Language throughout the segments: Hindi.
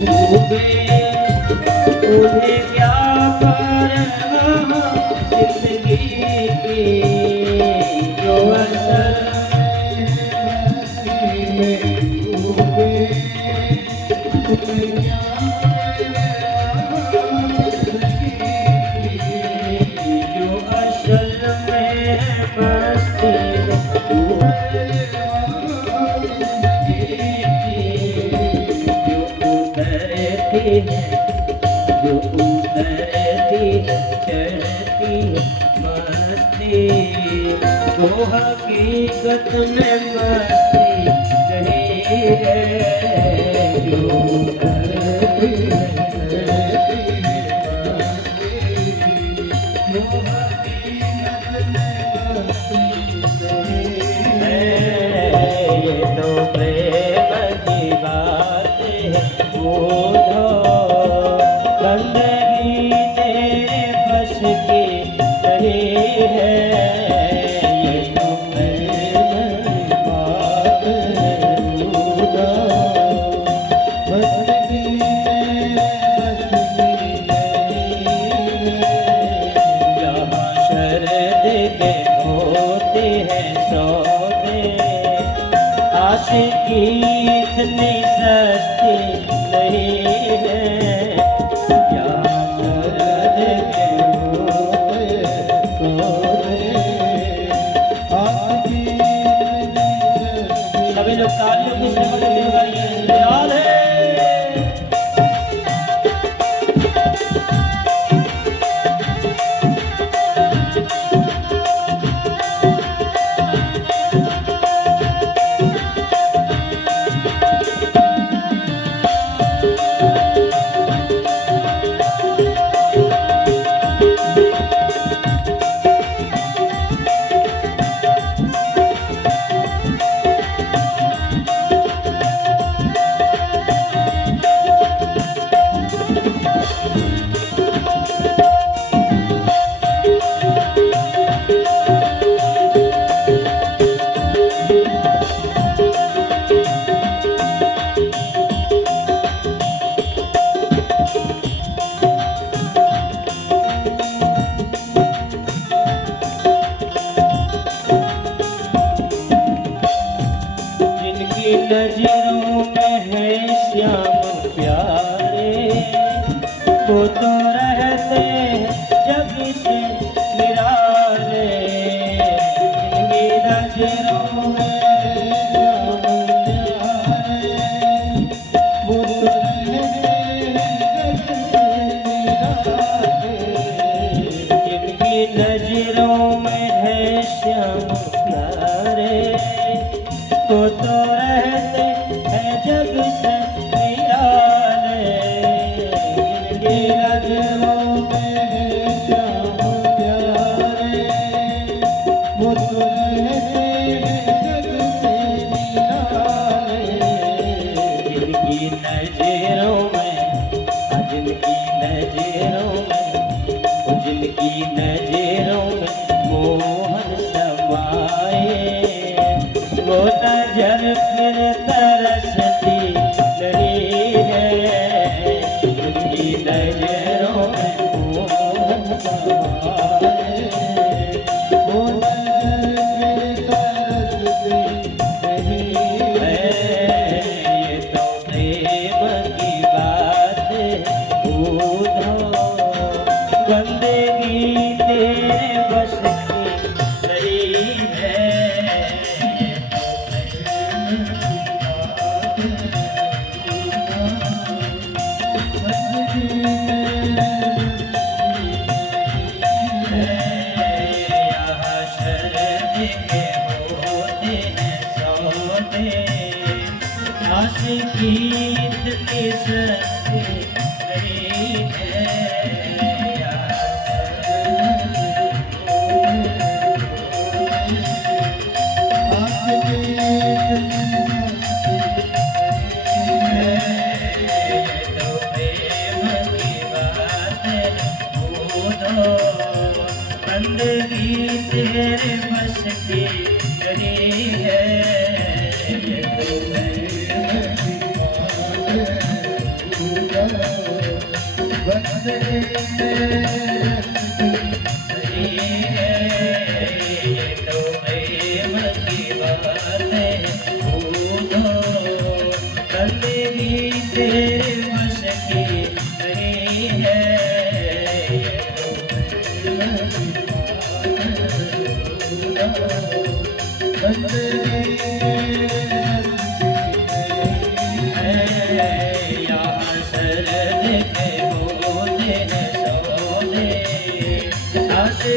डूबे उन्हें क्या परवाह जिंदगी की, जो असल में डूबे उन्हें क्या जो असल में मस्ती जो उतरती चढ़ती मस्ती, वो हकीकत में मस्ती नहीं है। जो उतरती चढ़ती मस्ती, वो हकीकत में मस्ती नहीं है। ये तो प्रेम की बात है, वो बंदगी तेरे बस की नहीं है। ये तो प्रेम बात है, बंदगी तेरे बस की नहीं है। जहाँ शर्त के होते हैं सौदे, आशिकी इतनी सस्ती नहीं है। सभी लोग तालियों की शक्ल दिखाइए, याद है। नजरों में है श्याम प्यारे, वो तो रहते जग से निराले। जिनकी नजरों में है श्याम प्यारे, वो तो रहते जग से निराले। जिनकी नजरों में है श्याम प्यारे, वो तो रहते हैं जग से निराले। जिनकी नजरों में है श्याम प्यारे, वो तो रहते हैं जग से निराले। जिनकी नजरों में, जिनकी नजरों में, जिनकी नजरों में मोहन समाए, वो नजर फिर तरसती नहीं है। उनकी नजरों में मोहन समाए, वो नजर फिर तरसती नहीं है। ये तो प्रेम की बात है, बंदगी तेरे बस की नहीं है। आशिकी इतनी सस्ती नहीं है। तो प्रेम की बात है, बंदगी तेरे बस की नहीं है।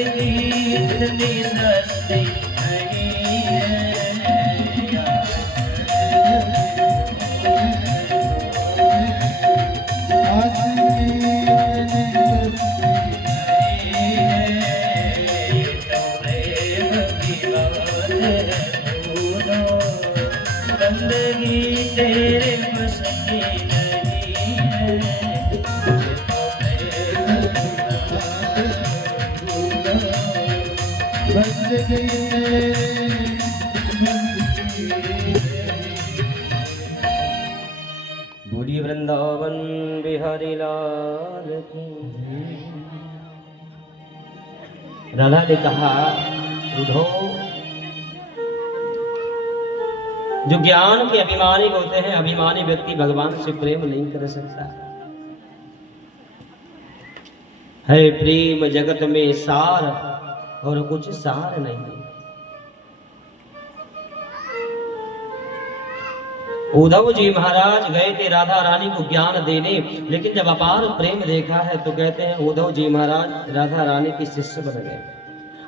बंदगी इतनी सस्ती नहीं है बंदगी तेरे बस की नहीं है बंदगी बोली वृंदावन बिहारी लाल की। राधा ने कहा उद्धव, जो ज्ञान के अभिमानी होते हैं, अभिमानी व्यक्ति भगवान से प्रेम नहीं कर सकता है। प्रेम जगत में सार और कुछ सार नहीं। उद्धव जी महाराज गए थे राधा रानी को ज्ञान देने, लेकिन जब अपार प्रेम देखा है तो कहते हैं उद्धव जी महाराज राधा रानी के शिष्य बन गए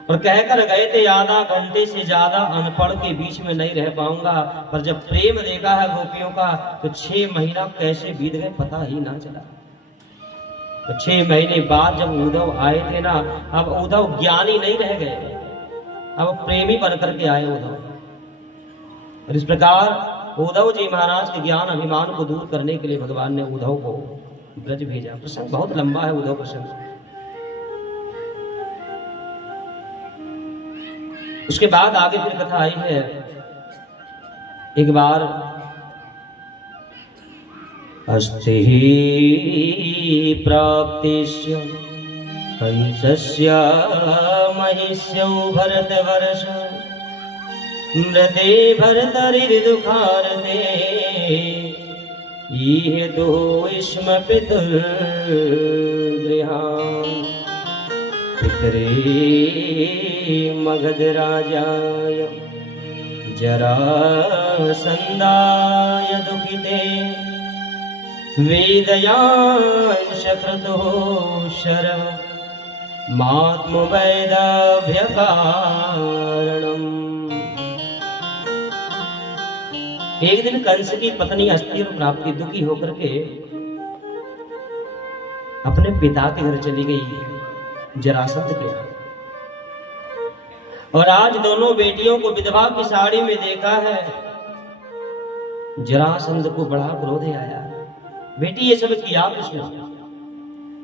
और कहकर गए थे आधा घंटे से ज्यादा अनपढ़ के बीच में नहीं रह पाऊंगा। पर जब प्रेम देखा है गोपियों का तो 6 महीना कैसे बीत गए पता ही ना चला। तो 6 महीने बाद जब उद्धव आए थे ना, अब उद्धव ज्ञानी नहीं रह गए, अब प्रेमी बन करके आए उद्धव। और इस प्रकार उद्धव जी महाराज के ज्ञान अभिमान को दूर करने के लिए भगवान ने उद्धव को ब्रज भेजा। प्रसंग बहुत लंबा है उद्धव प्रसंग। उसके बाद आगे फिर कथा आई है। एक बार अस्ति प्राप्तिस्य कंसस्य महिष्यौ भरतवर्ष मृदे भरतरिर्दुःखार्ते इह तो इष्म पितुर्गृहाम् पितरे मगधराजाय जरासन्धाय दुःखिते वेदयांश क्रतुः शरः मात्मवैदभ्यकारणम्। एक दिन कंस की पत्नी अस्ति और प्राप्ति दुखी होकर के अपने पिता के घर चली गई जरासंध के यहाँ। और आज दोनों बेटियों को विधवा की साड़ी में देखा है। जरासंध को बड़ा क्रोध आया। बेटी ये सब किया कृष्ण?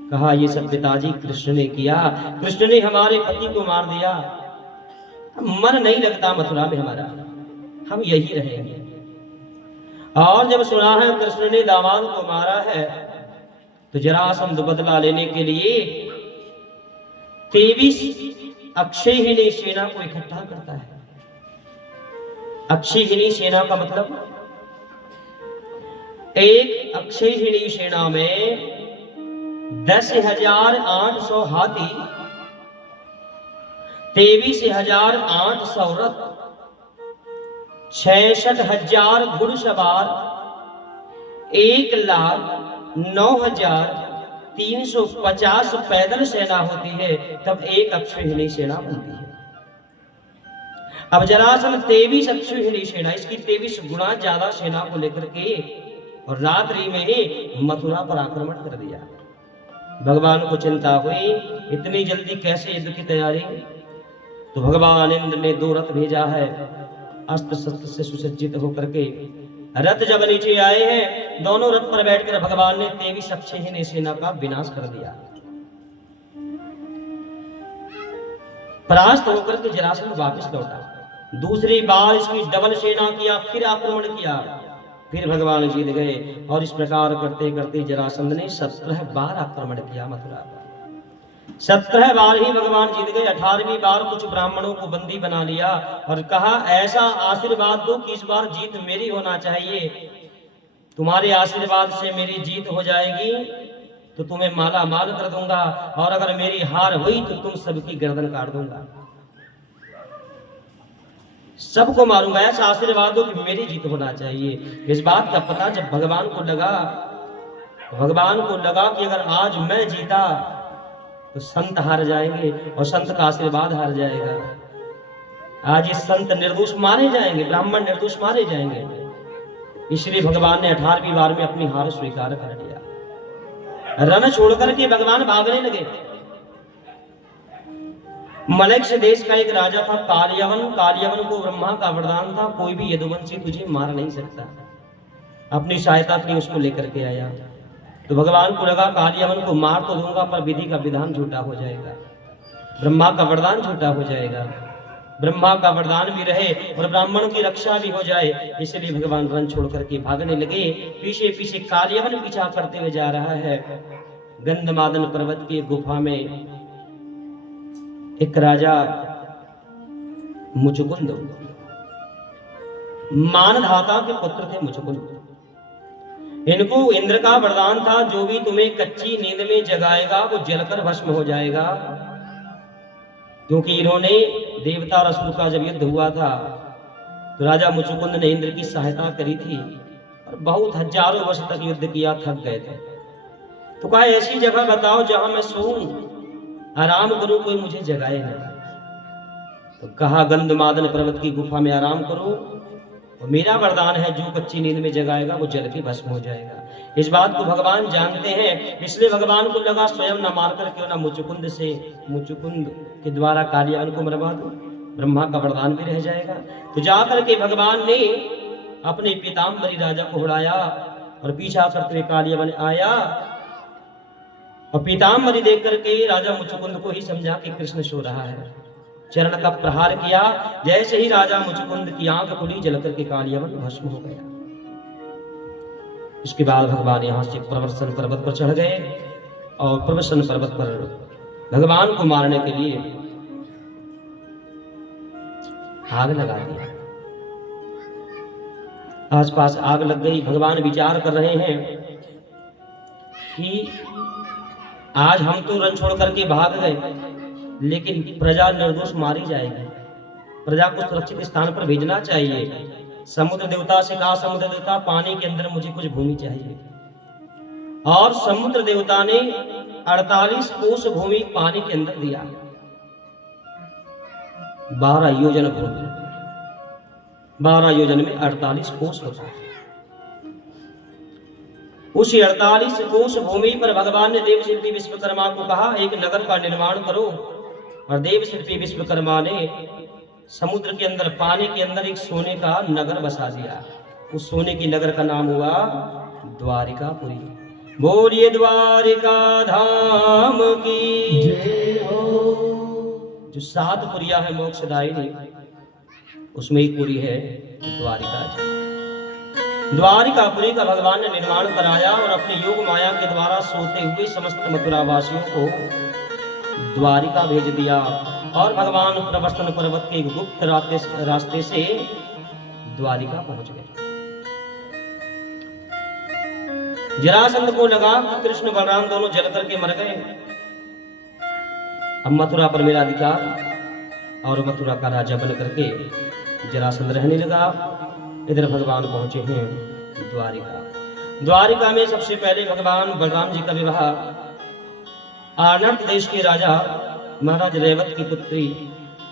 कहा ये सब पिताजी कृष्ण ने किया। कृष्ण ने हमारे पति को मार दिया। मन नहीं लगता मथुरा में हमारा, हम यही रहेंगे। और जब सुना है कृष्ण ने दामाद को मारा है तो जरासंध बदला लेने के लिए 23 अक्षयहिणी सेना को इकट्ठा करता है। अक्षयहिणी सेना का मतलब एक अक्षयहिणी सेना में 10,800 हाथी, 23,800 रथ, 66,000 घुड़सवार, 1,09,350 पैदल सेना होती है, तब एक अक्षयहिणी सेना बनती है। अब जरासंध 23 अक्षयहिणी सेना, इसकी 23 गुना ज्यादा सेना को लेकर के और रात्रि में ही मथुरा पर आक्रमण कर दिया। भगवान को चिंता हुई, इतनी जल्दी कैसे युद्ध की तैयारी? तो भगवान इंद्र ने 2 रथ भेजा है, अस्त्र शस्त्र से सुसज्जित होकर के। रथ जब नीचे आए हैं, दोनों रथ पर बैठकर भगवान ने 23 अक्षयहिणी सेना का विनाश कर दिया। परास्त होकर के जरासंध वापस लौटा। दूसरी बार इसकी डबल सेना किया, फिर आक्रमण किया। फिर भगवान जीत गए और इस प्रकार करते करते जरासंध ने 17 बार आक्रमण किया मथुरा पर। 17 बार ही भगवान जीत गए। 18वीं बार कुछ ब्राह्मणों को बंदी बना लिया और कहा ऐसा आशीर्वाद दो कि इस बार जीत मेरी होना चाहिए। तुम्हारे आशीर्वाद से मेरी जीत हो जाएगी तो तुम्हें माला माल कर दूंगा, और अगर मेरी हार हुई तो तुम सबकी गर्दन काट दूंगा, सबको मारूंगा। ऐसा आशीर्वाद दो कि मेरी जीत होना चाहिए। इस बात का पता जब भगवान को लगा कि अगर आज मैं जीता तो संत हार जाएंगे और संत का आशीर्वाद हार जाएगा। आज ये संत निर्दोष मारे जाएंगे, ब्राह्मण निर्दोष मारे जाएंगे। इसलिए भगवान ने 18वीं बार में अपनी हार स्वीकार कर लिया। रण छोड़कर के भगवान भागने लगे। मलक्ष देश का एक राजा था कालियवन। कालियवन को ब्रह्मा का वरदान था, कोई भी यदुवंशी तुझे मार नहीं सकता। अपनी सहायता के लिए उसको लेकर के आया। तो भगवान को लगा कालियवन को मार तो दूंगा पर विधि का विधान झूठा हो जाएगा, ब्रह्मा का वरदान झूठा हो जाएगा। ब्रह्मा का वरदान भी रहे और ब्राह्मण की रक्षा भी हो जाए, इसलिए भगवान रण छोड़ करके भागने लगे। पीछे पीछे कालियवन पीछा करते हुए जा रहा है। गंधमादन पर्वत की गुफा में एक राजा मुचुकुंद, मानधाता के पुत्र थे मुचुकुंद। इनको इंद्र का वरदान था जो भी तुम्हें कच्ची नींद में जगाएगा वो जलकर भस्म हो जाएगा। क्योंकि इन्होंने देवता और असुर का जब युद्ध हुआ था तो राजा मुचुकुंद ने इंद्र की सहायता करी थी और बहुत हजारों वर्ष तक युद्ध किया, थक गए थे। तो कहा ऐसी जगह बताओ जहां मैं सोऊं, आराम करूं, कोई मुझे जगाए नहीं। तो कहा गंधमादन पर्वत की गुफा में आराम करो, और मेरा वरदान है जो कच्ची नींद में जगाएगा वो जल के भस्म हो जाएगा। इस बात को भगवान जानते हैं, इसलिए भगवान को लगा स्वयं न मारकर क्यों ना मुचुकुंद के द्वारा कालियवन को मरवा दो, ब्रह्मा का वरदान भी रह जाएगा। तो जाकर के भगवान ने अपने पीताम्बरी राजा को उड़ाया और पीछा करते हुए कालियवन आया और पीताम्बरी देख करके राजा मुचुकुंद को ही समझा कि कृष्ण सो रहा है। चरण का प्रहार किया, जैसे ही राजा मुचुकुंद की आंख खुली जलकर के कालियवन भस्म हो गया। इसके बाद भगवान यहाँ से प्रवर्सन पर्वत पर चढ़ गए और प्रवर्सन पर्वत पर भगवान को मारने के लिए आग लगा दिया। आसपास आग लग गई। भगवान विचार कर रहे हैं कि आज हम तो रण छोड़ करके भाग गए, लेकिन प्रजा निर्दोष मारी जाएगी। प्रजा को सुरक्षित स्थान पर भेजना चाहिए। समुद्र देवता से कहा समुद्र देवता पानी के अंदर मुझे कुछ भूमि चाहिए, और समुद्र देवता ने 48 कोस भूमि पानी के अंदर दिया। 12 योजन भूमि, 12 योजन में 48 कोस होता है। उसी 48 कोस भूमि पर भगवान ने देवशिल्पी विश्वकर्मा को कहा एक नगर का निर्माण करो, और देवशिल्पी विश्वकर्मा ने समुद्र के अंदर पानी के अंदर एक सोने का नगर बसा दिया। उस सोने की नगर का नाम हुआ द्वारिकापुरी। बोलिए द्वारिका धाम की जय हो। जो 7 पुरिया है मोक्षदायिनी, उसमें एक पुरी है द्वारिका जी। द्वारिकापुरी का भगवान ने निर्माण कराया और अपने योग माया के द्वारा सोते हुए समस्त मथुरा वासियों को द्वारिका भेज दिया। और भगवान प्रवर्तन पर्वत के गुप्त रास्ते से द्वारिका पहुंच गए। जरासंध को लगा कृष्ण बलराम दोनों जल करके मर गए, अब मथुरा पर मेरा अधिकार, और मथुरा का राजा बन करके जरासंध रहने लगा। इधर भगवान पहुंचे हैं द्वारिका। द्वारिका में सबसे पहले भगवान बलराम जी का विवाह आनर्त देश के राजा महाराज रेवत की पुत्री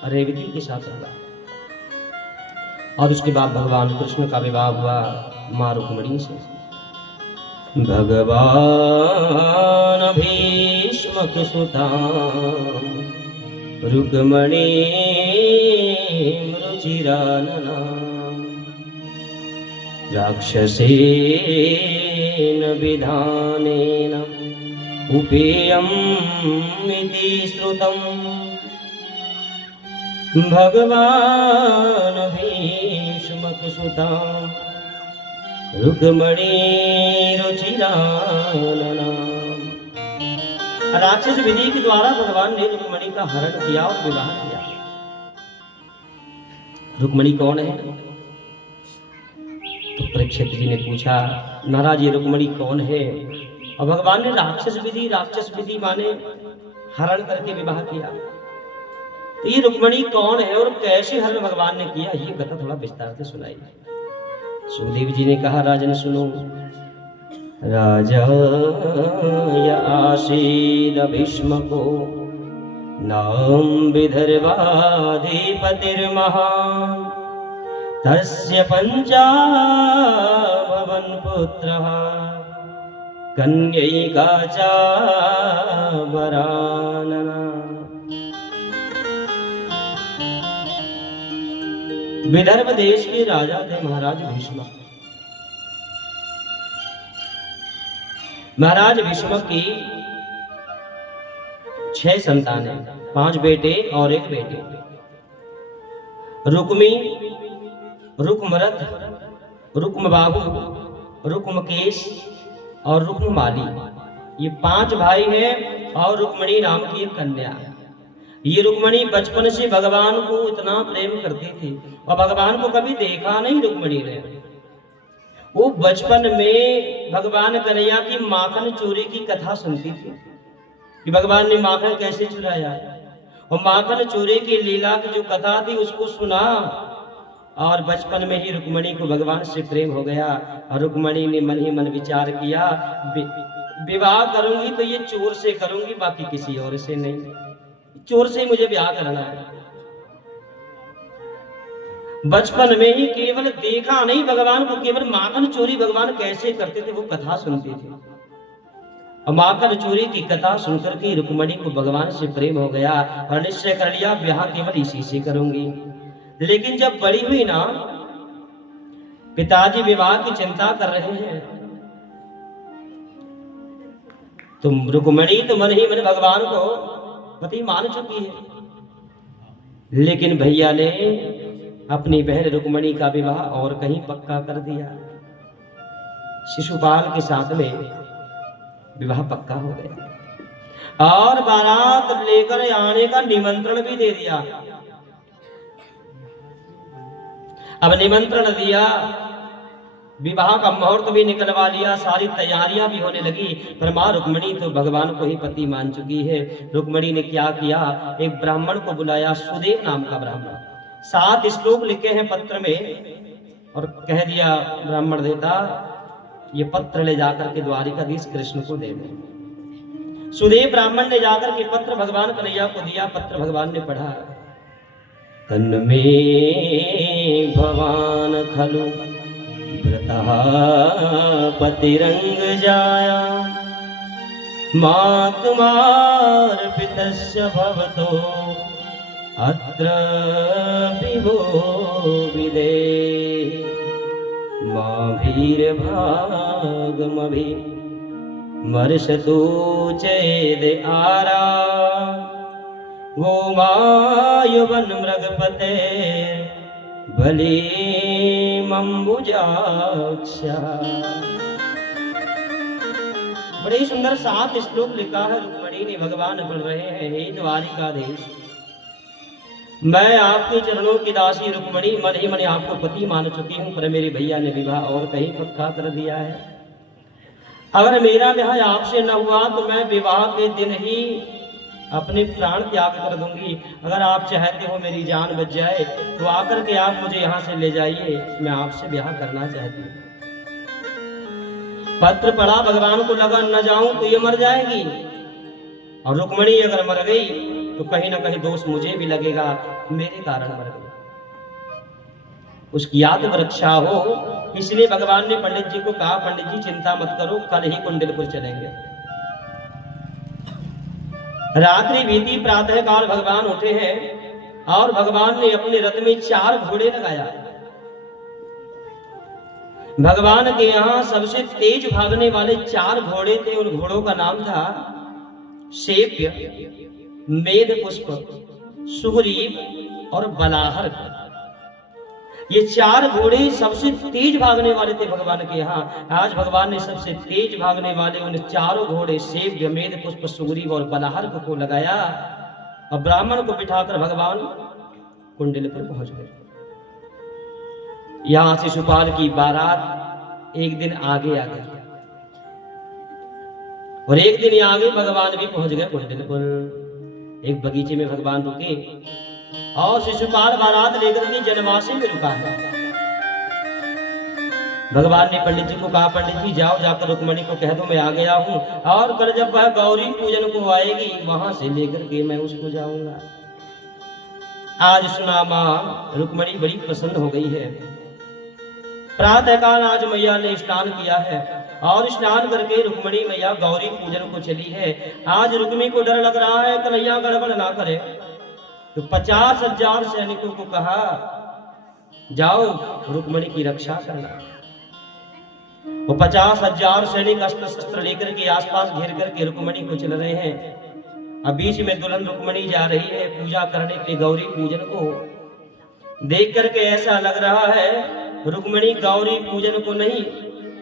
रेवती के साथ हुआ, और उसके बाद भगवान कृष्ण का विवाह हुआ मां रुक्मिणी से। भगवान भीष्म सुता रुक्मिणी रुचिरानना राक्षसेन विधानेन उपेयम् इति श्रुतम् भगवान् भीष्मकसुता रुक्मणी रुचिरानना। राक्षस विधि के द्वारा भगवान ने रुक्मणी का हरण किया और विवाह किया। रुक्मणी कौन है? तो परीक्षित जी ने पूछा, महाराज ये रुक्मणी कौन है? और भगवान ने राक्षस विधि माने हरण करके विवाह किया। तो ये रुक्मणी कौन है और कैसे हरण भगवान ने किया, ये कथा थोड़ा विस्तार से सुनाई। सुखदेव जी ने कहा, राजन सुनो। राजा आसीद भीष्म को नाम विदर्भाधिपतिर्महान् तस्य पंचाभवन पुत्रः कन्यैका च वरानना। विदर्भ देश के राजा थे महाराज भीष्म। महाराज भीष्म की 6 संतानें, 5 बेटे और 1 बेटी। रुक्मी, रुक्मरथ, रुक्मबाहु, रुक्मकेश और रुक्ममाली, ये 5 भाई हैं और रुक्मणी नाम की एक कन्या। ये रुक्मणी बचपन से भगवान को इतना प्रेम करती थी और भगवान को कभी देखा नहीं रुक्मणी ने। वो बचपन में भगवान कन्हैया की माखन चोरी की कथा सुनती थी कि भगवान ने माखन कैसे चुराया, और माखन चोरी की लीला की जो कथा थी उसको सुना और बचपन में ही रुक्मणी को भगवान से प्रेम हो गया। और रुक्मणी ने मन ही मन विचार किया, विवाह करूंगी तो ये चोर से करूंगी, बाकी किसी और से नहीं, चोर से मुझे ब्याह करना है। बचपन में ही केवल देखा नहीं भगवान को, केवल माखन चोरी भगवान कैसे करते थे वो कथा सुनती थी। और माखन चोरी की कथा सुनकर के रुक्मणी को भगवान से प्रेम हो गया और निश्चय कर लिया ब्याह केवल इसी से करूंगी। लेकिन जब बड़ी हुई ना, पिताजी विवाह की चिंता कर रहे हैं, तुम रुक्मणी तो मन ही मन भगवान को पति मान चुकी है, लेकिन भैया ने अपनी बहन रुक्मणी का विवाह और कहीं पक्का कर दिया। शिशुपाल के साथ में विवाह पक्का हो गया और बारात लेकर आने का निमंत्रण भी दे दिया। अब निमंत्रण दिया, विवाह का मुहूर्त भी निकलवा लिया, सारी तैयारियां भी होने लगी, पर मां रुक्मणी तो भगवान को ही पति मान चुकी है। रुक्मणी ने क्या किया, एक ब्राह्मण को बुलाया, सुदेव नाम का ब्राह्मण। 7 श्लोक लिखे हैं पत्र में और कह दिया ब्राह्मण देता, ये पत्र ले जाकर के द्वारिकाधीश कृष्ण को दे दे। सुदेव ब्राह्मण ने जाकर के पत्र भगवान कन्हैया को दिया। पत्र भगवान ने पढ़ा, तन्मे भवान खलु व्रतः पतिरंग जाया मातुमार्पितस्य भवतो अत्र विभो विदेहि माभीर्भागमभि मर्षतु चेद आरा गोमायुवन मृगपते बलिमंबुजाक्षा। बड़े सुंदर 7 श्लोक लिखा है रुक्मणी ने। भगवान बोल रहे हैं, हे द्वारिकाधीश, मैं आपके चरणों की दासी रुक्मणी मन ही मन आपको पति मान चुकी हूँ, पर मेरे भैया ने विवाह और कहीं पक्का कर दिया है। अगर मेरा विवाह आपसे न हुआ तो मैं विवाह के दिन ही अपने प्राण त्याग कर दूंगी। अगर आप चाहते हो मेरी जान बच जाए तो आकर के आप मुझे यहाँ से ले जाइए, मैं आपसे विवाह करना चाहती हूँ। पत्र पढ़ा, भगवान को लगा न जाऊं तो ये मर जाएगी, और रुक्मणी अगर मर गई तो कहीं ना कहीं दोष मुझे भी लगेगा, मेरे कारण मर गई, उसकी आत्मरक्षा हो। इसलिए भगवान ने पंडित जी को कहा, पंडित जी चिंता मत करो, कल ही कुंडलपुर चलेंगे। रात्रि बीती, प्रातः काल भगवान उठे हैं और भगवान ने अपने रथ में 4 घोड़े लगाया। भगवान के यहाँ सबसे तेज भागने वाले 4 घोड़े थे। उन घोड़ों का नाम था शेप्य, मेध पुष्प, सुग्रीव और बलाहर। ये 4 घोड़े सबसे तेज भागने वाले थे भगवान के यहाँ। आज भगवान ने सबसे तेज भागने वाले उन 4 घोड़े सेब, जमेद, पुष्प, सुग्रीव और बलाहर को लगाया और ब्राह्मण को बिठाकर भगवान कुंडलपुर पहुंच गए। यहां से शिशुपाल की बारात एक दिन आगे आ गई और एक दिन आगे भगवान भी पहुंच गए कुंडलपुर। एक बगीचे में भगवान रुके और शिशुपाल बारात लेकर के जनवासी में रुका है। भगवान ने पंडित जी को कहा, पंडित जी जाओ जाकर रुक्मणी को कह दो मैं आ गया हूं और कल जब वह गौरी पूजन को आएगी वहां से लेकर के मैं उसको जाऊंगा। आज सुना मां रुक्मणी बड़ी प्रसन्न हो गई है। प्रातःकाल आज मैया ने स्नान किया है और स्नान करके रुक्मणी मैया गौरी पूजन को चली है। आज रुक्मी को डर लग रहा है कन्हैया गड़बड़ ना करे, तो 50,000 सैनिकों को कहा जाओ रुक्मणी की रक्षा करना। वो 50,000 सैनिक अस्त्र शस्त्र लेकर के आसपास घेर करके रुक्मणी को चल रहे हैं। अब बीच में दुल्हन रुक्मणी जा रही है पूजा करने के लिए गौरी पूजन को। देख करके ऐसा लग रहा है रुक्मणी गौरी पूजन को नहीं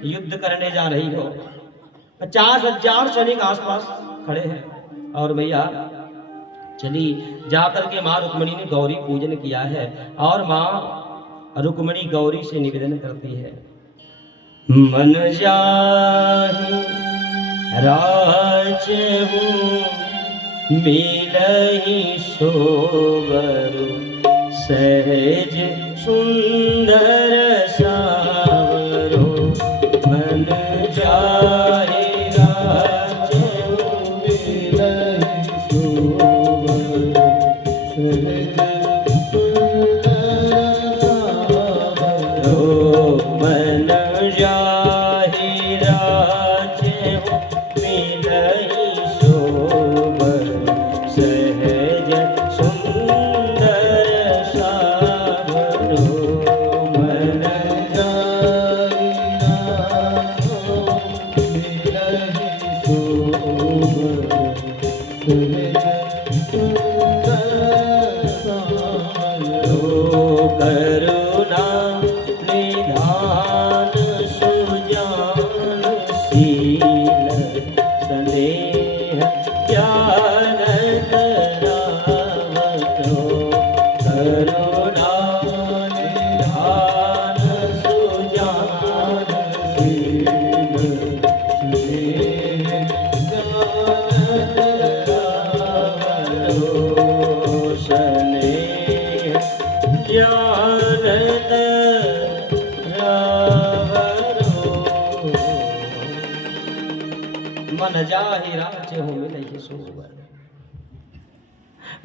युद्ध करने जा रही हो। 50,000 सैनिक आसपास खड़े हैं और भैया चली जाकर के मां रुक्मणी ने गौरी पूजन किया है और मां रुक्मणी गौरी से निवेदन करती है, मन जाहि राजहु मिलहि सोबरु सहज सुंदर सावरो। मन जाहि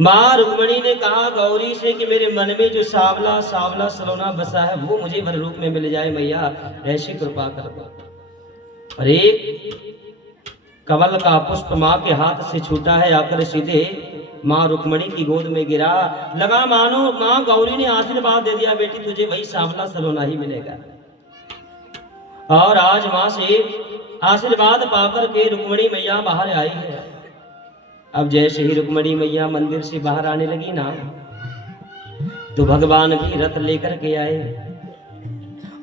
मां रुक्मणी ने कहा गौरी से कि मेरे मन में जो सावला सावला सलोना बसा है वो मुझे वर रूप में मिल जाए मैया, ऐसी कृपा कर दो। और एक कमल का पुष्प मां के हाथ से छूटा है आकर सीधे मां रुक्मणी की गोद में गिरा। लगा मानो मां गौरी ने आशीर्वाद दे दिया, बेटी तुझे वही सावला सलोना ही मिलेगा। और आज मां से आशीर्वाद पाकर के रुक्मणी मैया बाहर आई है। अब जैसे ही रुक्मणी मैया मंदिर से बाहर आने लगी ना तो भगवान भी रथ लेकर के आए।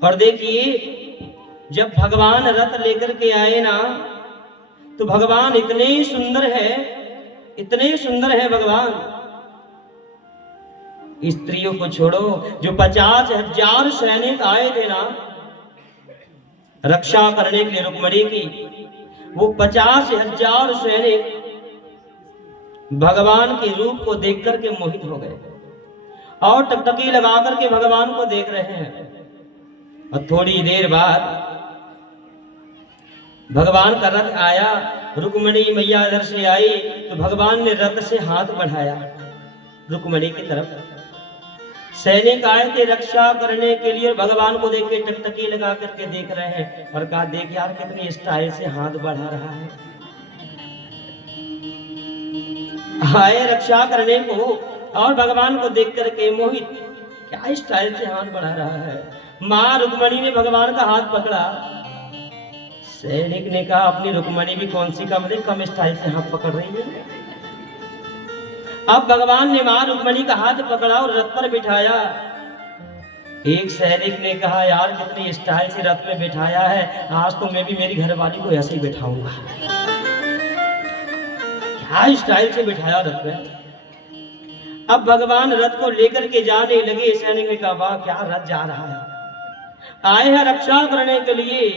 और देखिए जब भगवान रथ लेकर के आए ना तो भगवान इतने सुंदर है, इतने सुंदर है भगवान। स्त्रियों को छोड़ो, जो 50,000 सैनिक आए थे ना रक्षा करने के लिए रुक्मणी की, वो 50,000 सैनिक भगवान के रूप को देख करके मोहित हो गए और टकटकी लगा करके भगवान को देख रहे हैं। और थोड़ी देर बाद भगवान का रथ आया, रुक्मणी मैया इधर से आई तो भगवान ने रथ से हाथ बढ़ाया रुक्मणी की तरफ। सैनिक आए थे रक्षा करने के लिए और भगवान को देख के टकटकी लगा करके देख रहे हैं और कहा देख यार कितनी स्टाइल से हाथ बढ़ा रहा है। आए रक्षा करने को और भगवान को देख करके मोहित, क्या स्टाइल से हाथ बढ़ा रहा है। मां रुक्मणी ने भगवान का हाथ पकड़ा। सैनिक ने कहा अपनी रुक्मणी भी कौन सी कम स्टाइल से हाथ पकड़ रही है। अब भगवान ने मां रुक्मणी का हाथ पकड़ा और रथ पर बिठाया। एक सैनिक ने कहा, यार कितनी स्टाइल से रथ में बैठाया है, आज तो मैं भी मेरी घरवाली को ऐसे ही बैठाऊंगा। क्या स्टाइल से बैठाया रथ में। अब भगवान रथ को लेकर के जाने लगे। सैनिक ने कहा, वाह क्या रथ जा रहा है, आए हैं रक्षा करने के लिए,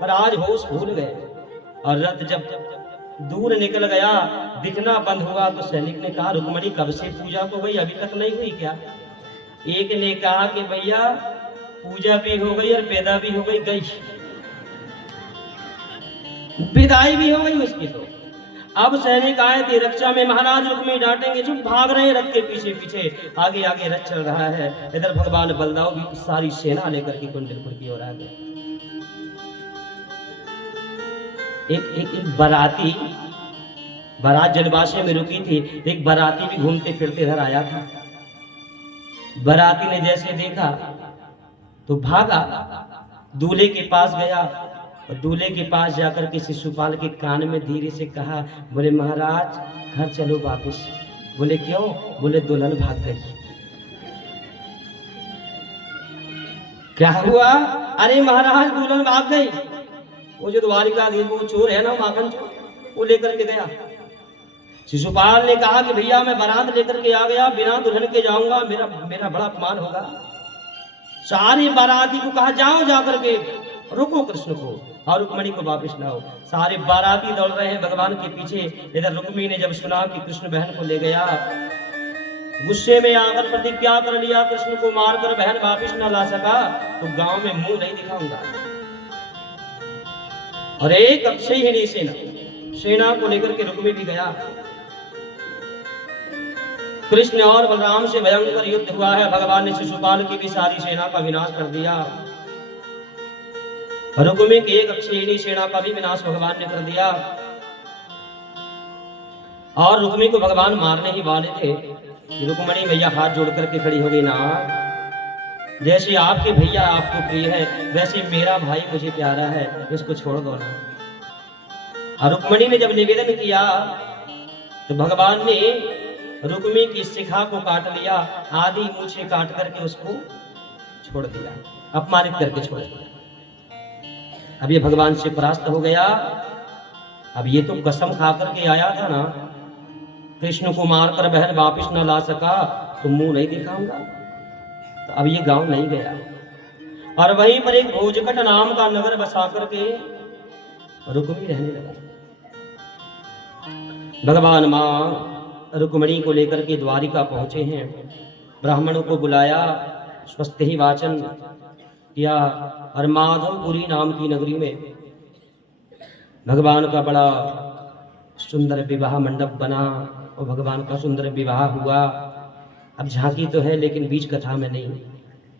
पर आज होश भूल गए। और रथ जब दूर निकल गया, दिखना बंद हुआ, तो सैनिक ने कहा, रुक्मणी कब से पूजा को गई, अभी तक नहीं हुई क्या? एक ने कहा कि भैया पूजा भी हो गई और पैदा भी हो गई, विदाई भी हो गई उसकी। तो अब सैनिक आए थे रक्षा में, महाराज रुक्मी डांटेंगे, चुप भाग रहे हैं रथ के पीछे पीछे, आगे आगे रथ चल रहा है। इधर भगवान बलदाव भी सारी सेना लेकर के कुंडलपुर की ओर आ गए। एक बाराती, बारात जलवासी में रुकी थी, एक बाराती भी घूमते फिरते इधर आया था। बाराती ने जैसे देखा तो भागा, दूल्हे के पास गया और दूल्हे के पास जाकर के शिशुपाल के कान में धीरे से कहा, बोले महाराज घर चलो वापस। बोले क्यों? बोले दुल्हन भाग गई। क्या हुआ? अरे महाराज दुल्हन भाग गई। वो जो द्वारिकाधीश वो चोर है ना, माखन चोर, वो लेकर के गया। शिशुपाल ने कहा कि भैया मैं बारात लेकर के आ गया, बिना दुल्हन के जाऊंगा, मेरा बड़ा अपमान होगा। सारे बाराती को कहा, जाओ जाकर के रोको कृष्ण को और रुक्मिणी को वापस लाओ। सारे बाराती दौड़ रहे हैं भगवान के पीछे। इधर रुक्मिणी ने जब सुना कि कृष्ण बहन को ले गया, गुस्से में आकर प्रतिज्ञा कर लिया, कृष्ण को मारकर बहन वापस न ला सका तो गांव में मुंह नहीं दिखाऊंगा। और एक अक्षयहिणी सेना को लेकर के रुक्मिणी भी गया। कृष्ण और बलराम से भयंकर युद्ध हुआ है। भगवान ने शिशुपाल की भी सारी सेना का विनाश कर दिया। रुक्मिणी की एक अक्षयहिणी सेना का भी विनाश भगवान ने कर दिया। और रुक्मिणी को भगवान मारने ही वाले थे। रुक्मिणी भैया हाथ जोड़ करके खड़ी हो गई, ना जैसे आपके भैया आपको प्रिय है, वैसे मेरा भाई मुझे प्यारा है, इसको छोड़ दो ना। और रुक्मिणी ने जब निवेदन किया तो भगवान ने रुक्मिणी की शिखा को काट लिया, आधी मूछें काट करके उसको छोड़ दिया, अपमानित करके छोड़ दिया। अब ये भगवान से परास्त हो गया। अब ये तो कसम खा करके आया था ना, कृष्ण को मारकर बहन वापिस न ला सका तो मुंह नहीं दिखाऊंगा। तो अब ये गांव नहीं गया और वहीं पर एक भोजकट नाम का नगर बसा करके रुक्मिणी रहने लगा। भगवान मां रुक्मिणी को लेकर के द्वारिका पहुंचे हैं। ब्राह्मणों को बुलाया, स्वस्ति ही वाचन किया और माधवपुरी नाम की नगरी में भगवान का बड़ा सुंदर विवाह मंडप बना और भगवान का सुंदर विवाह हुआ। अब झांकी तो है लेकिन बीच कथा में नहीं।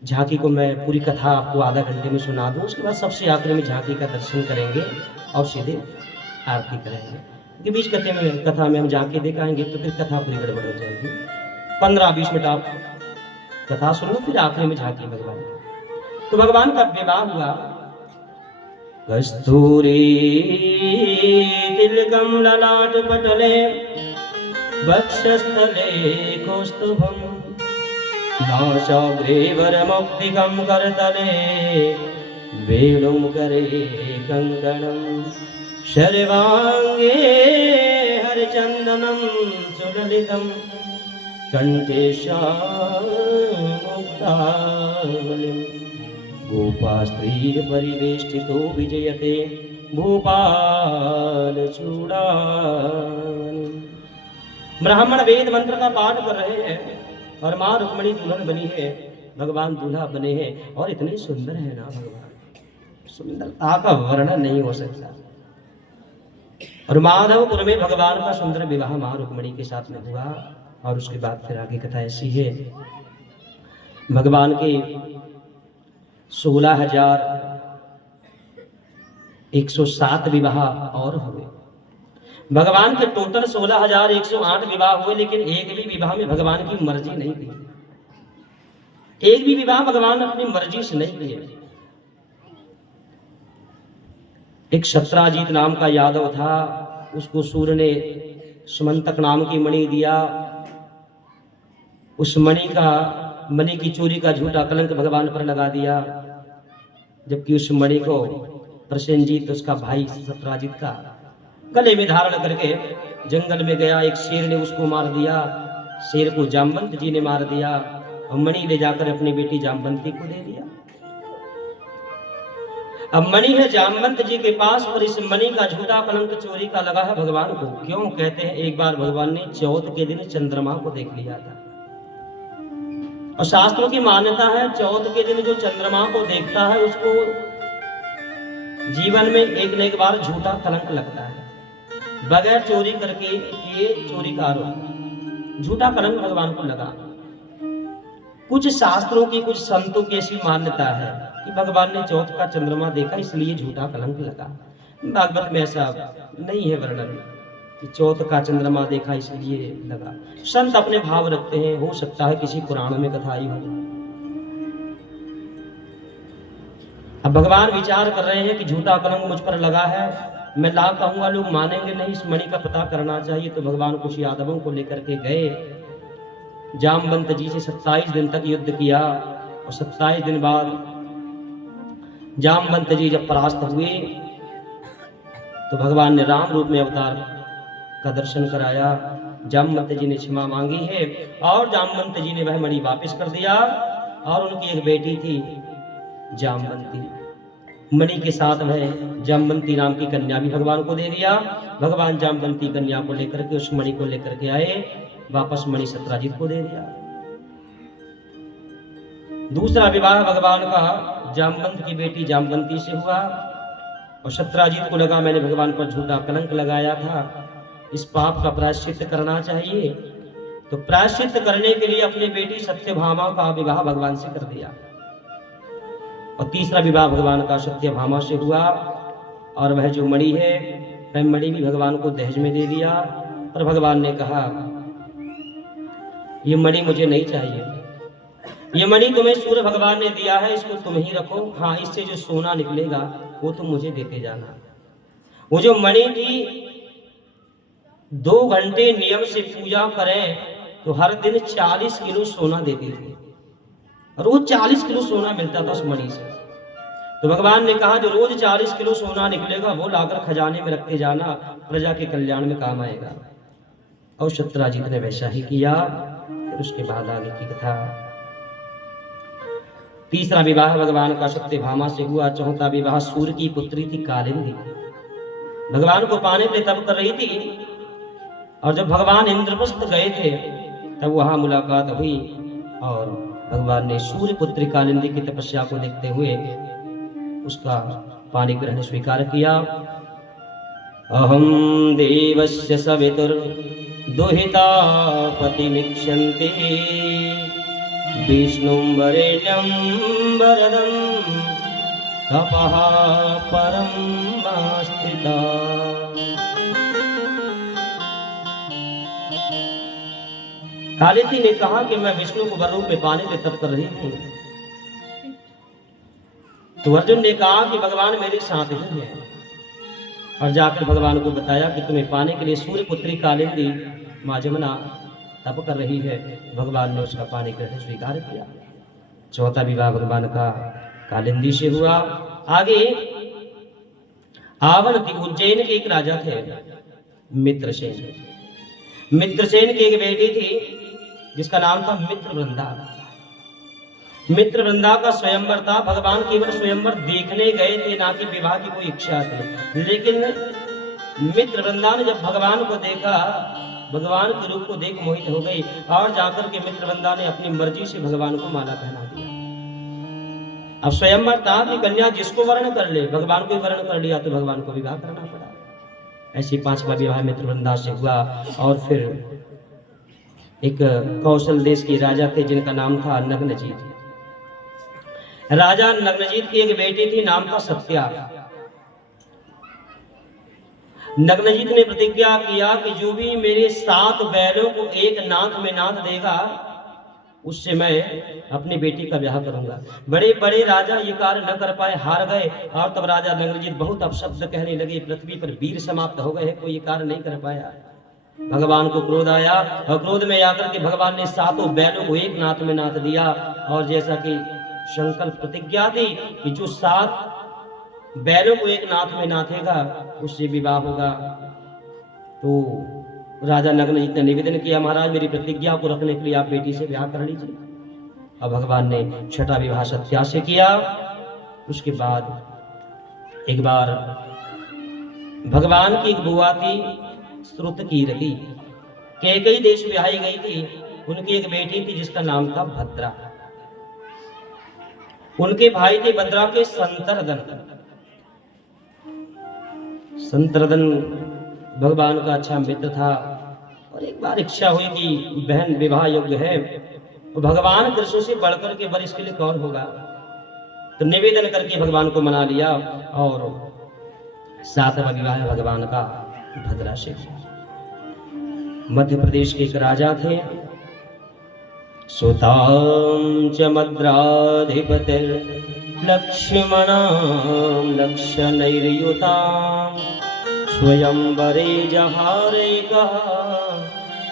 झांकी को मैं पूरी कथा आपको आधा घंटे में सुना दूं, उसके बाद सबसे आखिर में झांकी का दर्शन करेंगे और सीधे आरती करेंगे। क्योंकि बीच कथा में हम झांकी दिखाएंगे तो फिर कथा पूरी गड़बड़ हो जाएगी। 15-20 मिनट आप कथा सुन लो, फिर आखिर में झांकी भगवान। तो भगवान का विवाह हुआ। कस्तूरी तिलकम ललाट पटले वक्षस्थले कौस्तुभम नासाग्रे वरमौक्तिकं करतले वेणुं करे कंकणं शर्वांगे हरचंदनं सुललितं कंठे मुक्तावलिं गोपास्त्री परिवेष्टितो विजयते भूपाल चूड़ामणि। ब्राह्मण वेद मंत्र का पाठ कर रहे हैं और मां रुक्मिणी दुल्हन बनी है, भगवान दूल्हा बने हैं और इतने सुंदर है ना भगवान, सुंदरता का वर्णन नहीं हो सकता। और माधवपुर में भगवान का सुंदर विवाह मां रुक्मिणी के साथ में हुआ। और उसके बाद फिर आगे कथा ऐसी है, भगवान के 16,107 विवाह और हुए। भगवान के टोटल 16,108 विवाह हुए, लेकिन एक भी विवाह में भगवान की मर्जी नहीं थी। एक भी विवाह भगवान अपनी मर्जी से नहीं किए। एक शत्राजीत नाम का यादव था, उसको सूर्य ने सुमंतक नाम की मणि दिया। उस मणि का मणि की चोरी का झूठा कलंक भगवान पर लगा दिया, जबकि उस मणि को प्रसेनजीत उसका भाई सत्राजित का गले में धारण करके जंगल में गया। एक शेर ने उसको मार दिया, शेर को जामवंत जी ने मार दिया और मणि ले जाकर अपनी बेटी जामवंती को दे दिया। अब मणि है जामवंत जी के पास और इस मणि का झूठा कलंक चोरी का लगा है भगवान को। क्यों? कहते हैं एक बार भगवान ने चौथ के दिन चंद्रमा को देख लिया था और शास्त्रों की मान्यता है चौथ के दिन जो चंद्रमा को देखता है उसको जीवन में एक न एक बार झूठा कलंक लगता है। बगैर चोरी करके ये चोरी का आरोप, झूठा कलंक भगवान को लगा। कुछ शास्त्रों की, कुछ संतों की ऐसी मान्यता है कि भगवान ने चौथ का चंद्रमा देखा इसलिए झूठा कलंक लगा। भागवत में ऐसा नहीं है वर्णन कि चौथ का चंद्रमा देखा इसलिए लगा। संत अपने भाव रखते हैं, हो सकता है किसी पुराण में कथा आई हो। अब भगवान विचार कर रहे हैं कि झूठा कलंक मुझ पर लगा है, मैं ला कहूंगा लोग मानेंगे नहीं, इस मणि का पता करना चाहिए। तो भगवान कुछ यादवों को लेकर के गए, जामवंत जी से 27 दिन तक युद्ध किया और 27 दिन बाद जामवंत जी जब परास्त हुए तो भगवान ने राम रूप में अवतार का दर्शन कराया। जामवंत जी ने क्षमा मांगी है और जामवंत जी ने वह मणि वापस कर दिया और उनकी एक बेटी थी जामवंती, मणि के साथ वह जामवंती नाम की कन्या भी भगवान को दे दिया। भगवान जामवंती कन्या को लेकर के, उस मणि को लेकर के आए, वापस मणि सत्राजित को दे दिया। दूसरा विवाह भगवान का जामवंत की बेटी जामवंती से हुआ और सत्राजित को लगा मैंने भगवान पर झूठा कलंक लगाया था, इस पाप का प्रायश्चित करना चाहिए। तो प्रायश्चित करने के लिए अपनी बेटी सत्यभामा का विवाह भगवान से कर दिया और तीसरा विवाह भगवान का सत्यभामा से हुआ और वह जो मणि है वह मणि भी भगवान को दहेज में दे दिया। और भगवान ने कहा ये मणि मुझे नहीं चाहिए, ये मणि तुम्हें सूर्य भगवान ने दिया है, इसको तुम ही रखो। हाँ, इससे जो सोना निकलेगा वो तुम मुझे देते जाना। वो जो मणि थी 2 घंटे नियम से पूजा करें तो हर दिन 40 किलो सोना देती थी और रोज 40 किलो सोना मिलता था उस मणि से। तो भगवान ने कहा जो रोज 40 किलो सोना निकलेगा वो लाकर खजाने में रखते जाना, प्रजा के कल्याण में काम आएगा। और सत्राजित ने वैसा ही किया। फिर उसके बाद आगे की कथा। तीसरा विवाह भगवान का सत्यभामा से हुआ। चौथा विवाह सूर्य की पुत्री थी कालिंदी, भगवान को पाने के लिए तप कर रही थी और जब भगवान इंद्रप्रस्थ गए थे तब वहां मुलाकात हुई और भगवान ने सूर्य पुत्री कालिंदी की तपस्या को देखते हुए उसका पानी ग्रहण स्वीकार किया। अहम देवस्य सवितुर दुहिता पतिमिक्षन्ति विष्णुं वरेण्यं वरदं तपः परं स्थिता। कालिंदी ने कहा कि मैं विष्णु को वर रूप में पाने के तप कर रही हूँ। तो अर्जुन ने कहा कि भगवान मेरे साथ ही है और जाकर भगवान को बताया कि तुम्हें पाने के लिए सूर्य पुत्री कालिंदी मां जमुना तप कर रही है। भगवान ने उसका पानी ग्रहण स्वीकार किया। चौथा विवाह भगवान का कालिंदी से हुआ। आगे आवंती उज्जैन के एक राजा थे मित्रसेन। मित्रसेन की एक बेटी थी जिसका नाम था मित्रवृंदा। मित्रवृंदा का स्वयंवर था। भगवान केवल स्वयंवर देखने गए थे, ना कि विवाह की कोई इच्छा थी। लेकिन मित्रवृंदा ने जब भगवान को देखा, भगवान के रूप को देख मोहित हो गई और जाकर के मित्रवृंदा ने अपनी मर्जी से भगवान को माला पहना दिया। अब स्वयंवर था कि कन्या जिसको वर्ण कर ले, भगवान को वर्ण कर लिया तो भगवान को विवाह करना पड़ा। ऐसी 5वां विवाह मित्रवृंदा से हुआ। और फिर एक कौशल देश के राजा थे जिनका नाम था नग्नजीत। राजा नग्नजीत की एक बेटी थी, नाम था सत्या। नग्नजीत ने प्रतिज्ञा किया कि जो भी मेरे 7 बैलों को एक नाथ में नाथ देगा उससे मैं अपनी बेटी का ब्याह करूंगा। बड़े बड़े राजा ये कार्य न कर पाए, हार गए। और तब राजा नग्नजीत बहुत अपशब्द कहने लगे, पृथ्वी पर वीर समाप्त हो गए, कोई ये कार्य नहीं कर पाया। भगवान को क्रोध आया और क्रोध में आकर के भगवान ने सातों बैलों को एक नाथ में नाथ दिया और जैसा कि संकल्प प्रतिज्ञा दी कि जो 7 बैलों को एक नाथ में नाथेगा उससे विवाह होगा। तो राजा नग्न जी ने निवेदन किया, महाराज मेरी प्रतिज्ञा को रखने के लिए आप बेटी से ब्याह कर लीजिए। अब भगवान ने छठा विवाह सत्या से किया। उसके बाद एक बार भगवान की एक बुआ थी श्रुत कीरति, कैकेयी देश ब्याही गई थी। उनकी एक बेटी थी जिसका नाम था भद्रा। उनके भाई थे भद्रा के संतरदन। संतरदन भगवान का अच्छा मित्र था और एक बार इच्छा हुई कि बहन विवाह योग्य है तो भगवान कृष्ण से बढ़कर के वर इसके लिए कौन होगा। तो निवेदन करके भगवान को मना लिया और 7वां विवाह भगवान का भद्रा से। मध्य प्रदेश के एक राजा थे, सुतां च मद्राधिपतिर लक्ष्मणां लक्षणैर्युतां स्वयंवरे जहारेकः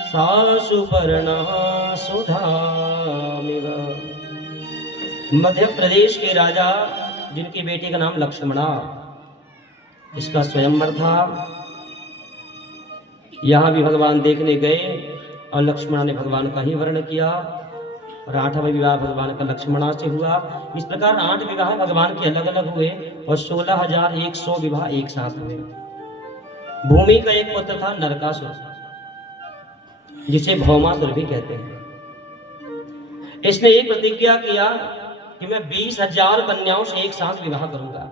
सा सुपर्णा सुधामिव। मध्य प्रदेश के राजा जिनकी बेटी का नाम लक्ष्मणा, इसका स्वयंवर था। यहाँ भी भगवान देखने गए और लक्ष्मणा ने भगवान का ही वर्ण किया और 8वां विवाह भगवान का लक्ष्मणा से हुआ। इस प्रकार 8 विवाह भगवान के अलग अलग हुए और 16,100 विवाह एक साथ हुए। भूमि का एक पुत्र था नरकासुर, जिसे भौमासुर भी कहते हैं। इसने एक प्रतिज्ञा किया कि मैं 20,000 कन्याओं से एक साथ विवाह करूंगा।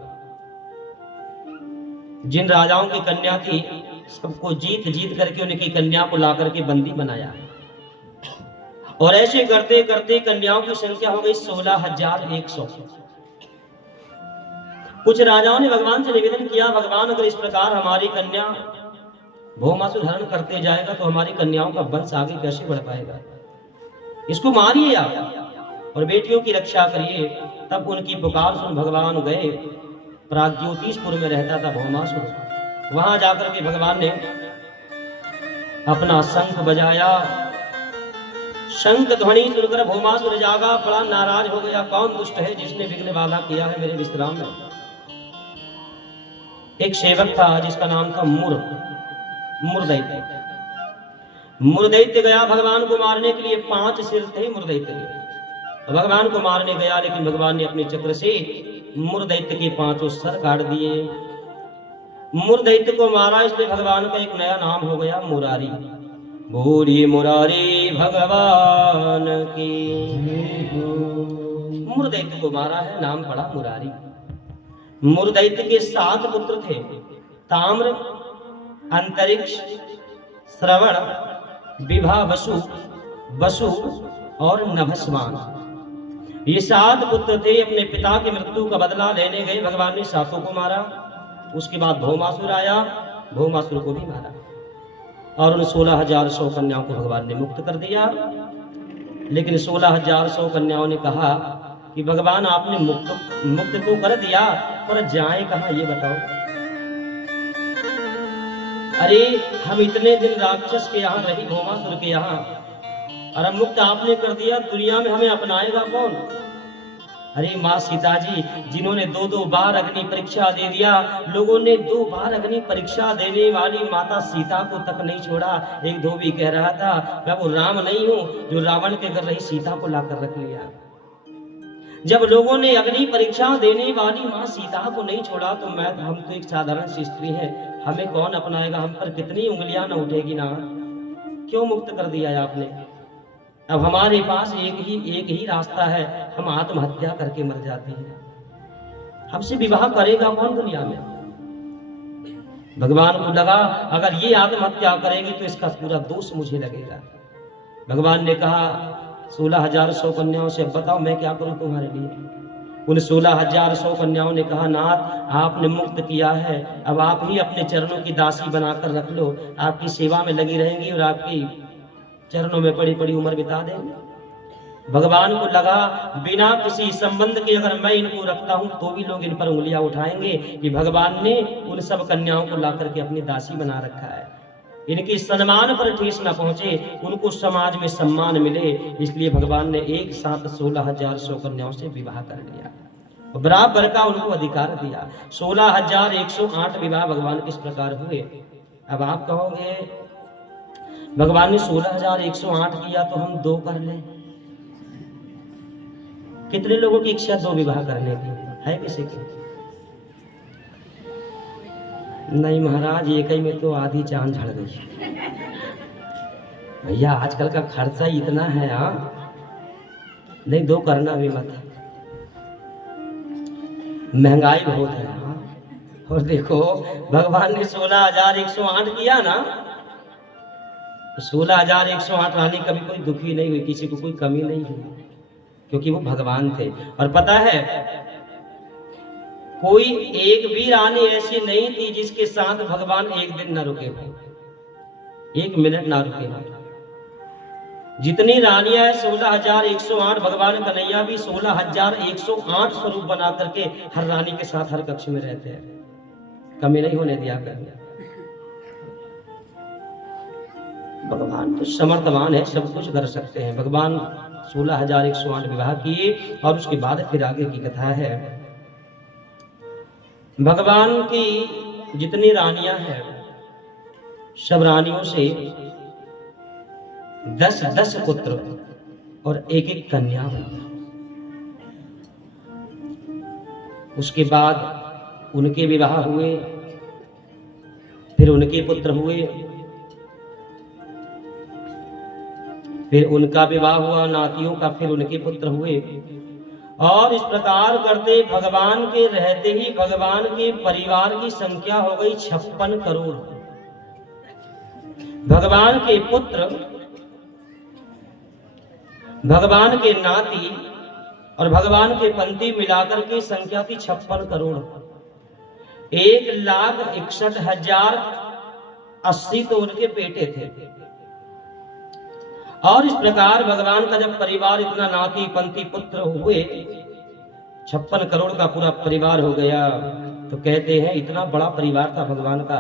जिन राजाओं की कन्या थी सबको जीत जीत करके उनकी कन्या को ला करके बंदी बनाया और ऐसे करते करते कन्याओं की संख्या हो गई 16,100। कुछ राजाओं ने भगवान से निवेदन किया, भगवान अगर इस प्रकार हमारी कन्या भौमासुर हरण करते जाएगा तो हमारी कन्याओं का वंश आगे कैसे बढ़ पाएगा, इसको मारिए आप और बेटियों की रक्षा करिए। तब उनकी पुकार सुन भगवान गए। प्राग्ज्योतिषपुर में रहता था भौमासुर। वहां जाकर के भगवान ने अपना शंख बजाया। शंख ध्वनि सुनकर भौमासुर जागा, बड़ा नाराज हो गया। कौन दुष्ट है जिसने विघ्न बाधा किया है मेरे विश्राम में। एक सेवक था जिसका नाम था मुरदैत्य। मुरदैत्य गया भगवान को मारने के लिए। 5 सिर थे मुरदैत्य के। भगवान को मारने गया लेकिन भगवान ने अपने चक्र से मुरदैत्य के 5 सर काट दिए। मुरदैत्य को मारा, इसलिए भगवान का एक नया नाम हो गया मुरारी। बोलिए मुरारी भगवान की। मुरदैत्य को मारा है, नाम पड़ा मुरारी। मुरदैत्य के 7 पुत्र थे, ताम्र, अंतरिक्ष, श्रवण, विभा, वसु और नभस्वान। ये 7 पुत्र थे। अपने पिता की मृत्यु का बदला लेने गए, भगवान ने 7 को मारा। उसके बाद भौमासुर आया, भौमासुर को भी मारा और उन 16,100 कन्याओं को भगवान ने मुक्त कर दिया। लेकिन 16,100 कन्याओं ने कहा कि भगवान आपने मुक्त तो कर दिया पर जाए कहाँ ये बताओ। अरे हम इतने दिन राक्षस के यहाँ रही, भौमासुर के यहाँ, और अब मुक्त आपने कर दिया, दुनिया में हमें अपनाएगा कौन। अरे माँ सीता जी जिन्होंने 2-2 बार अग्नि परीक्षा दे दिया, लोगों ने 2 बार अग्नि परीक्षा देने वाली माता सीता को तक नहीं छोड़ा। एक धोबी कह रहा था मैं वो राम नहीं हूँ जो रावण के कर रही सीता को लाकर रख लिया। जब लोगों ने अग्नि परीक्षा देने वाली माँ सीता को नहीं छोड़ा तो हम तो एक साधारण सी स्त्री है, हमें कौन अपनाएगा, हम पर कितनी उंगलियां न उठेगी ना। क्यों मुक्त कर दिया है आपने। अब हमारे पास एक ही रास्ता है, हम आत्महत्या करके मर जाते हैं। हमसे विवाह करेगा कौन दुनिया में। भगवान को लगा अगर ये आत्महत्या करेगी तो इसका पूरा दोष मुझे लगेगा। भगवान ने कहा 16,100 कन्याओं से बताओ मैं क्या करूं तुम्हारे लिए। उन 16,100 कन्याओं ने कहा नाथ आपने मुक्त किया है, अब आप ही अपने चरणों की दासी बनाकर रख लो, आपकी सेवा में लगी रहेंगी और आपकी चरणों में बड़ी बड़ी उम्र बिता देंगे। भगवान को लगा बिना किसी संबंध के अगर मैं इनको रखता हूं तो भी लोग इन पर उंगलियां उठाएंगे कि भगवान ने उन सब कन्याओं को ला करके अपनी दासी बना रखा है। इनकी सम्मान पर ठेस न पहुंचे, उनको समाज में सम्मान मिले, इसलिए भगवान ने एक साथ 16,100 कन्याओं से विवाह कर लिया, बराबर का उनको अधिकार दिया। 16,108 विवाह भगवान किस प्रकार हुए। अब आप कहोगे भगवान ने 16,108 किया तो हम 2 कर लें। कितने लोगों की इच्छा 2 विवाह करने की है? किसी की नहीं महाराज, एक ही में तो आधी जान झड़ गई। भैया आजकल का खर्चा इतना है। नहीं 2 करना भी मत, महंगाई बहुत है। और देखो भगवान ने 16,108 किया ना, 16,108 रानी कभी कोई दुखी नहीं हुई, किसी को कोई कमी नहीं हुई, क्योंकि वो भगवान थे। और पता है कोई एक भी रानी ऐसी नहीं थी जिसके साथ भगवान एक दिन न रुके हो, 1 मिनट ना रुके हो। जितनी रानियां है 16,108, भगवान कन्हैया भी 16,108 स्वरूप बना करके हर रानी के साथ हर कक्ष में रहते हैं, कमी नहीं होने दिया कर। भगवान तो समर्थवान है, सब कुछ कर सकते हैं। भगवान 16,108 विवाह किए और उसके बाद फिर आगे की कथा है। भगवान की जितनी रानियां हैं सब रानियों से 10-10 पुत्र और 1-1 कन्या हुई। उसके बाद उनके विवाह हुए, फिर उनके पुत्र हुए, फिर उनका विवाह हुआ, नातियों का, फिर उनके पुत्र हुए। और इस प्रकार करते भगवान के रहते ही भगवान के परिवार की संख्या हो गई 56 करोड़। भगवान के पुत्र, भगवान के नाती और भगवान के पंथी मिलाकर के संख्या थी 56 करोड़। 1,61,080 तो उनके बेटे थे। और इस प्रकार भगवान का जब परिवार इतना नाती पंथी पुत्र हुए, 56 करोड़ का पूरा परिवार हो गया, तो कहते हैं इतना बड़ा परिवार था भगवान का।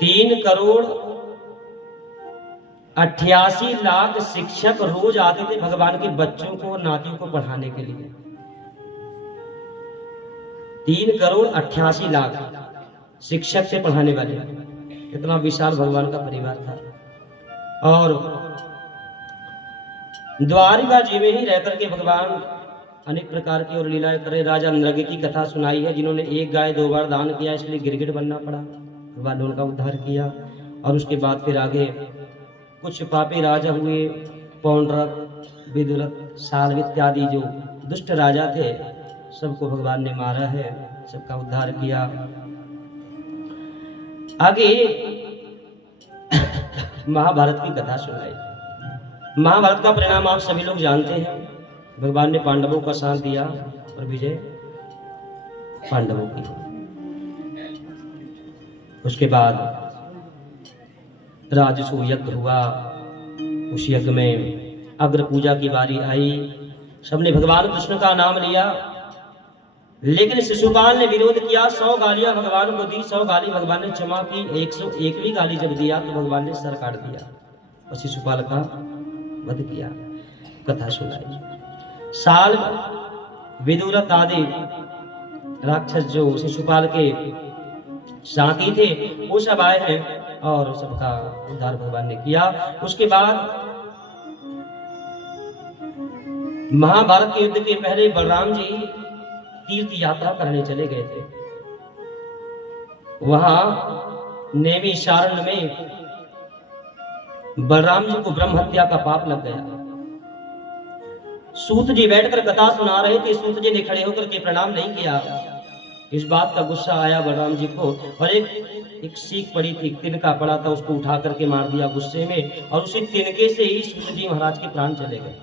3,88,00,000 शिक्षक रोज आते थे भगवान के बच्चों को और नातियों को पढ़ाने के लिए। 3,88,00,000 शिक्षक थे पढ़ाने वाले। इतना विशाल भगवान का परिवार था। और द्वारिका जी में ही रहकर के भगवान अनेक प्रकार की और लीलाएं करे। राजा नृग की कथा सुनाई है, जिन्होंने 1 गाय 2 बार दान किया, इसलिए गिरगिट बनना पड़ा। भगवान ने उनका उद्धार किया। और उसके बाद फिर आगे कुछ पापी राजा हुए, पौंड्रक, विदुरथ, साल्व इत्यादि जो दुष्ट राजा थे, सबको भगवान ने मारा है, सबका उद्धार किया। आगे महाभारत की कथा सुनाई। महाभारत का परिणाम आप सभी लोग जानते हैं। भगवान ने पांडवों का साथ दिया और विजय पांडवों की। उसके बाद राजसूय यज्ञ हुआ। उस यज्ञ में अग्र पूजा की बारी आई। सबने भगवान कृष्ण का नाम लिया, लेकिन शिशुपाल ने विरोध किया। 100 गालियां भगवान को दी, 100 गाली भगवान ने क्षमा की। 101वीं गाली जब दिया तो भगवान ने सर काट दिया और शिशुपाल का वध किया। कथा सुनाई। साल विदुरथ आदि राक्षस जो शिशुपाल के साथी थे वो सब आए हैं और सबका उद्धार भगवान ने किया। उसके बाद महाभारत के युद्ध के पहले बलराम जी तीर्थ यात्रा करने चले गए थे। वहां नैमिषारण्य में बलराम जी को ब्रह्म हत्या का पाप लग गया। सूत जी बैठकर कथा सुना रहे थे। सूत जी ने खड़े होकर के प्रणाम नहीं किया। इस बात का गुस्सा आया बलराम जी को और एक सीख पड़ी थी, तिनका पड़ा था, उसको उठा करके मार दिया गुस्से में। और उसी तिनके से ही सूत जी महाराज के प्राण चले गए।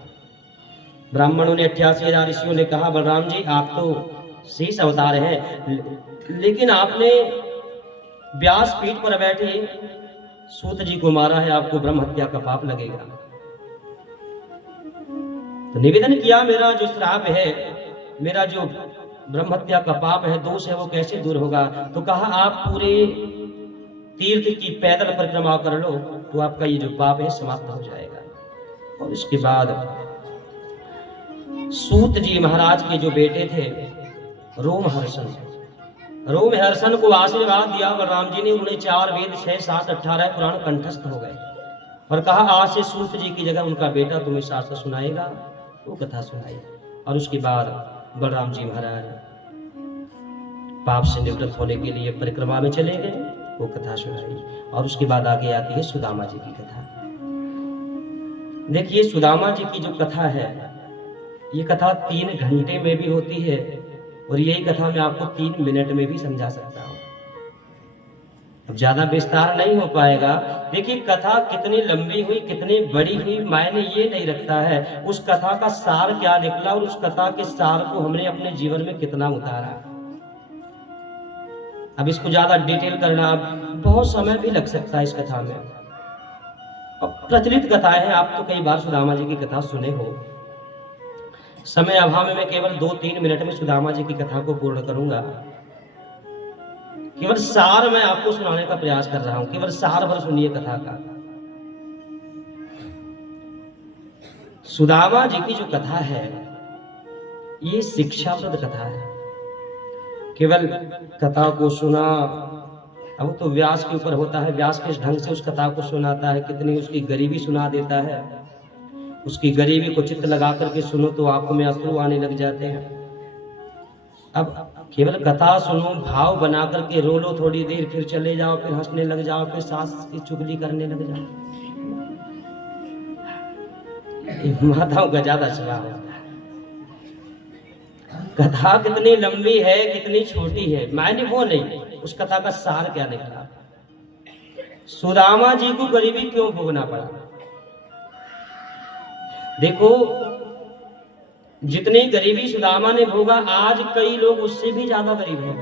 ब्राह्मणों ने 88,000 ऋषियों ने कहा बलराम जी आप तो शेष अवतार हैं, लेकिन आपने व्यास पीठ पर बैठे सूत जी को मारा है, आपको ब्रह्म हत्या का पाप लगेगा। तो निवेदन किया मेरा जो श्राप है, मेरा जो ब्रह्म हत्या का पाप है, दोष है, वो कैसे दूर होगा? तो कहा आप पूरे तीर्थ की पैदल परिक्रमा कर लो तो आपका ये जो पाप है समाप्त हो जाएगा। और इसके बाद सूत जी महाराज के जो बेटे थे रोमहर्षण को आशीर्वाद दिया बलराम जी ने। उन्हें 4 वेद 6, 7, 18 पुराण कंठस्थ हो गए और कहा आज से सूत जी की जगह उनका बेटा तुम्हें शास्त्र सुनाएगा। वो कथा सुनाई और उसके बाद बलराम जी महाराज पाप से निवृत्त होने के लिए परिक्रमा में चले गए, वो कथा सुनाई। और उसके बाद आगे आती है सुदामा जी की कथा। देखिए सुदामा जी की जो कथा है, ये कथा 3 घंटे में भी होती है और यही कथा मैं आपको 3 मिनट में भी समझा सकता हूँ। अब ज्यादा विस्तार नहीं हो पाएगा। देखिए कथा कितनी लंबी हुई, कितनी बड़ी हुई, मायने ये नहीं रखता है उस कथा का सार क्या निकला और उस कथा के सार को हमने अपने जीवन में कितना उतारा। अब इसको ज्यादा डिटेल करना बहुत समय भी लग सकता है इस कथा में। अब प्रचलित कथा है, आप तो कई बार सुदामा जी की कथा सुने हो। समय अभाव में मैं केवल 2-3 मिनट में सुदामा जी की कथा को पूर्ण करूंगा। केवल सार मैं आपको सुनाने का प्रयास कर रहा हूं, केवल सार भर सुनिए कथा का। सुदामा जी की जो कथा है ये शिक्षाप्रद कथा है। केवल कथा को सुना, अब तो व्यास के ऊपर होता है, व्यास किस ढंग से उस कथा को सुनाता है, कितनी उसकी गरीबी सुना देता है। उसकी गरीबी को चित्त लगा करके सुनो तो आंखों में आंसू आने लग जाते हैं। अब केवल कथा सुनो, भाव बना करके रो लो थोड़ी देर, फिर चले जाओ, फिर हंसने लग जाओ, फिर सास की चुगली करने लग जाओ। माताओं का ज्यादा स्वभाव होता है। कथा कितनी लंबी है, कितनी छोटी है, मायने वो नहीं, उस कथा का सार क्या निकला। सुदामा जी को गरीबी क्यों भोगना पड़ा? देखो जितनी गरीबी सुदामा ने भोगा, आज कई लोग उससे भी ज्यादा गरीब हैं।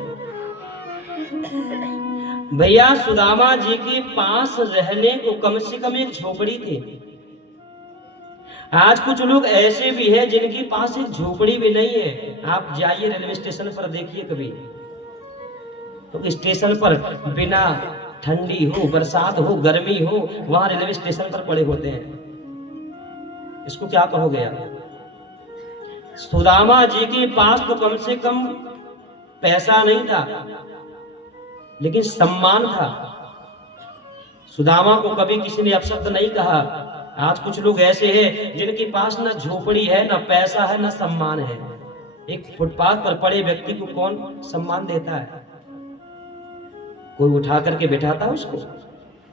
भैया सुदामा जी के पास रहने को कम से कम एक झोपड़ी थी। आज कुछ लोग ऐसे भी हैं जिनके पास एक झोपड़ी भी नहीं है। आप जाइए रेलवे स्टेशन पर देखिए कभी, तो स्टेशन पर बिना ठंडी हो, बरसात हो, गर्मी हो, वहां रेलवे स्टेशन पर पड़े होते हैं। इसको क्या कहोगे आप? सुदामा जी के पास तो कम से कम पैसा नहीं था लेकिन सम्मान था। सुदामा को कभी किसी ने अपशब्द नहीं कहा। आज कुछ लोग ऐसे हैं जिनके पास ना झोपड़ी है, ना पैसा है, ना सम्मान है। एक फुटपाथ पर पड़े व्यक्ति को कौन सम्मान देता है? कोई उठा करके बैठाता है उसको,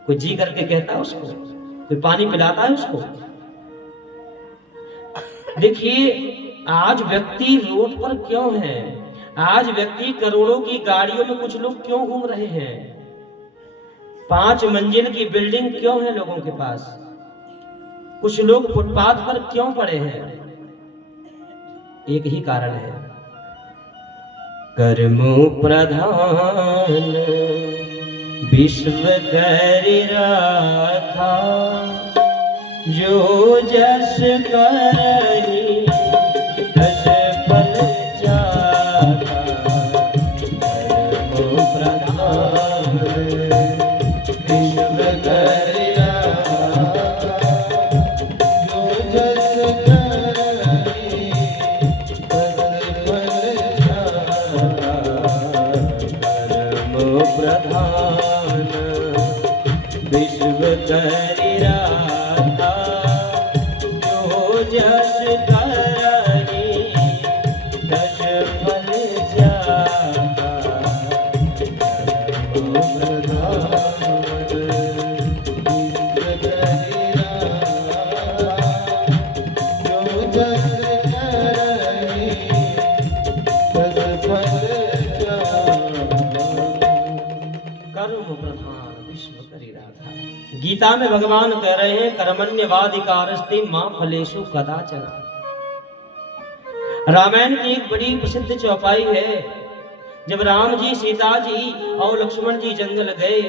कोई जी करके कहता है उसको, कोई पानी पिलाता है उसको। देखिए आज व्यक्ति रोड पर क्यों है? आज व्यक्ति करोड़ों की गाड़ियों में कुछ लोग क्यों घूम रहे हैं? 5 मंजिल की बिल्डिंग क्यों है लोगों के पास? कुछ लोग फुटपाथ पर क्यों पड़े हैं? एक ही कारण है, कर्मों प्रधान विश्व करि राखा, जो जस करहि तस फल चाखा। कर्मों प्रधान विश्व करि राखा, जो जस करहि तस फल चाखा। कर्मों प्रधान विश्व करि राखा, जो जस करहि तस फल चाखा। कर्मों प्रधान विश्व करि राखा, जो जस करहि तस फल चाखा। कर्म प्रधान विश्व करि राखा। गीता में भगवान कह रहे हैं कर्मण्यवाधिकारस्ते मां फलेषु कदाचन। रामायण की एक बड़ी प्रसिद्ध चौपाई है, जब राम जी, सीता जी और लक्ष्मण जी जंगल गए,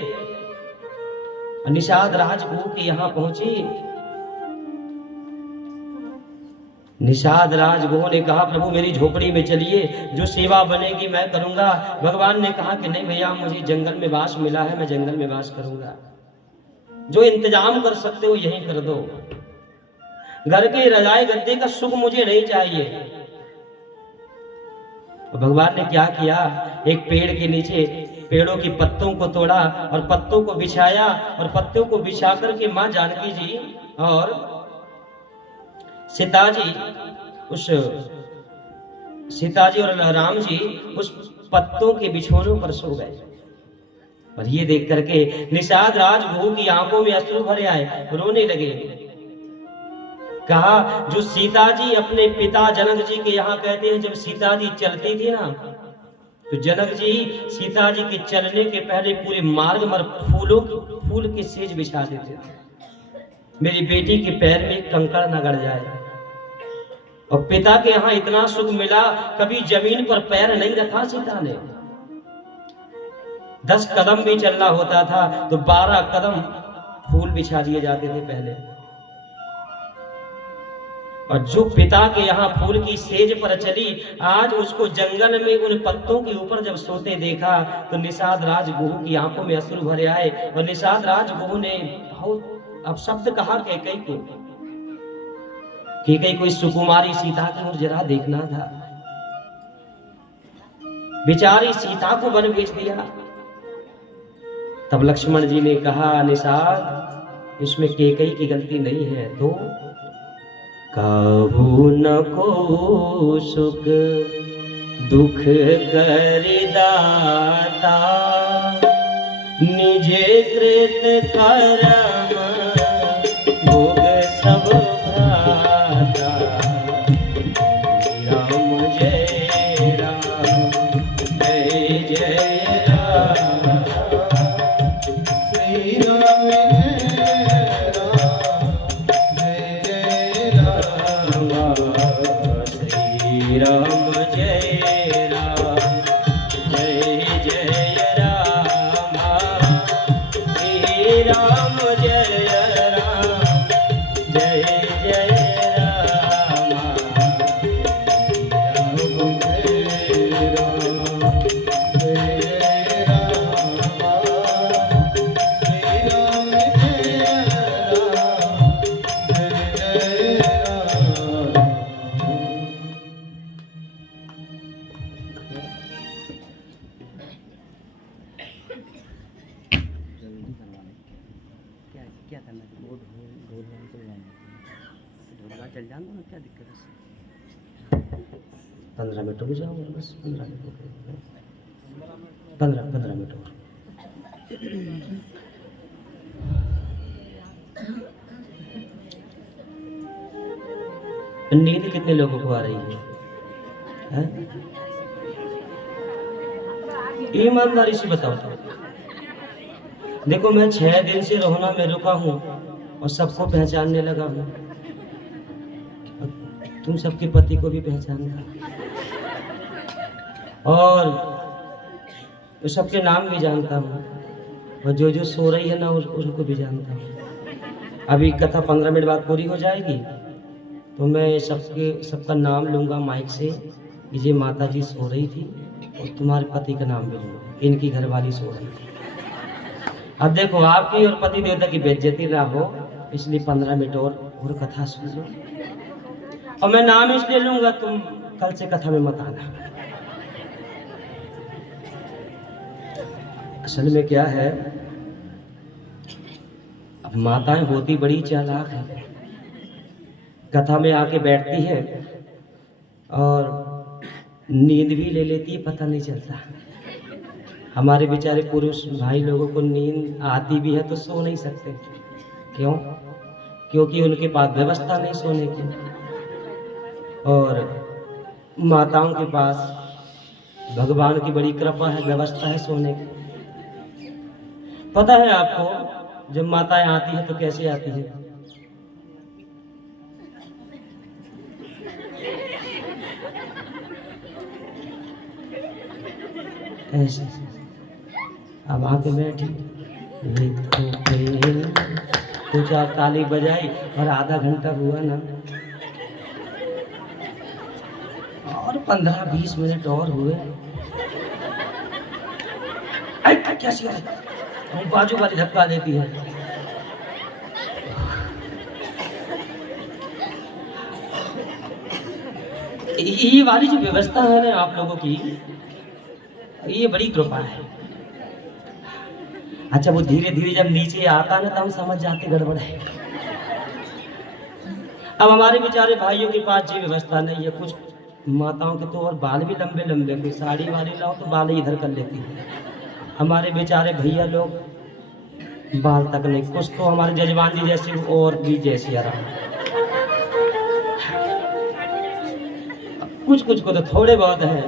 निषाद राजगुरु के यहां पहुंचे निषाद राजगुह ने कहा प्रभु मेरी झोपड़ी में चलिए, जो सेवा बनेगी मैं करूंगा। भगवान ने कहा कि नहीं भैया, मुझे जंगल में वास मिला है, मैं जंगल में वास करूंगा। जो इंतजाम कर सकते हो यहीं कर दो, घर के रजाई गद्दे का सुख मुझे नहीं चाहिए। तो भगवान ने क्या किया, एक पेड़ के नीचे पेड़ों की पत्तों को तोड़ा और पत्तों को बिछाया, और पत्तों को बिछा करके मां जानकी जी और सीताजी और राम जी उस पत्तों के बिछोनों पर सो गए। और ये देख करके निषाद राजगुह की आंखों में अश्रु भरे आए, रोने लगे। कहा जो सीता जी अपने पिता जनक जी के यहाँ कहते हैं, जब सीता जी चलती थी ना, तो जनक जी सीता जी के चलने के पहले पूरे मार्ग पर फूल के सेज बिछा देते थे, मेरी बेटी के पैर में कंकड़ न गड़ जाए। और पिता के यहाँ इतना सुख मिला, कभी जमीन पर पैर नहीं रखा सीता ने। 10 कदम भी चलना होता था तो 12 कदम फूल बिछा दिए जाते थे पहले। और जो पिता के यहाँ फूल की सेज पर चली, आज उसको जंगल में उन पत्तों के ऊपर जब सोते देखा तो निषाद राजगुह की आंखों में अश्रु भरे आए। और निषाद राजगुह ने बहुत अपशब्द कहा कैकई को, कैकई कोई सुकुमारी सीता की ओर जरा देखना था। बेचारी सीता को वन भेज दिया। तब लक्ष्मण जी ने कहा निषाद, इसमें कैकई की गलती नहीं है। तो काहू न को सुख दुख कर दाता, निजे कृत कर्म भोग सब भ्राता। राम जय राम, जय जय राम, श्री राम राम जय राम, जय जय राम, श्री राम जय राम, जय जय राम, राम जय राम, जय राम, श्री राम जय राम, जय जय राम। क्या करना है, ढोल चल जाऊंगा ना, क्या दिक्कत है। 15 मिनट रुक जाऊंगा बस, 15 मिनट और। नींद कितने लोगों को आ रही है? ईमानदारी से बताओ। देखो मैं 6 दिन से रोहना में रुका हूँ और सबको पहचानने लगा हूँ। तुम सबके पति को भी पहचानना, और सबके नाम भी जानता हूँ, और जो सो रही है ना उनको भी जानता हूँ। अभी कथा 15 मिनट बाद पूरी हो जाएगी तो मैं सबका नाम लूँगा माइक से कि ये माता जी सो रही थी, और तुम्हारे पति का नाम भी लूँगा, इनकी घरवाली सो रही थी। अब देखो आपकी और पति देवता की बेइज्जती ना हो, इसलिए 15 मिनट और कथा सुन लो। और मैं नाम इसलिए लूंगा, तुम कल से कथा में मत आना। असल में क्या है, अब माताएं होती बड़ी चालाक है, कथा में आके बैठती है और नींद भी ले लेती है, पता नहीं चलता। हमारे बेचारे पुरुष भाई लोगों को नींद आती भी है तो सो नहीं सकते। क्यों? क्योंकि उनके पास व्यवस्था नहीं सोने की, और माताओं के पास भगवान की बड़ी कृपा है, व्यवस्था है सोने की। पता है आपको, जब माताएं आती है तो कैसे आती है? ऐसे। अब आके बैठी, कुछ आप ताली बजाई और आधा घंटा हुआ ना, और 15-20 मिनट और हुए। क्या सिया बाजू वाली धक्का देती है। ये वाली जो व्यवस्था है ना आप लोगों की, ये बड़ी कृपा है। अच्छा वो धीरे धीरे जब नीचे आता ना, तो हम समझ जाते गड़बड़ है। अब हमारे बेचारे भाइयों के पास ये व्यवस्था नहीं है। कुछ माताओं के तो और बाल भी लंबे लंबे, कोई साड़ी वाली लाओ तो बाल इधर कर लेती है। हमारे बेचारे भैया लोग बाल तक नहीं, कुछ तो हमारे जजमान जी जैसे और भी जैसी आराम, कुछ कुछ को तो थोड़े बहुत है।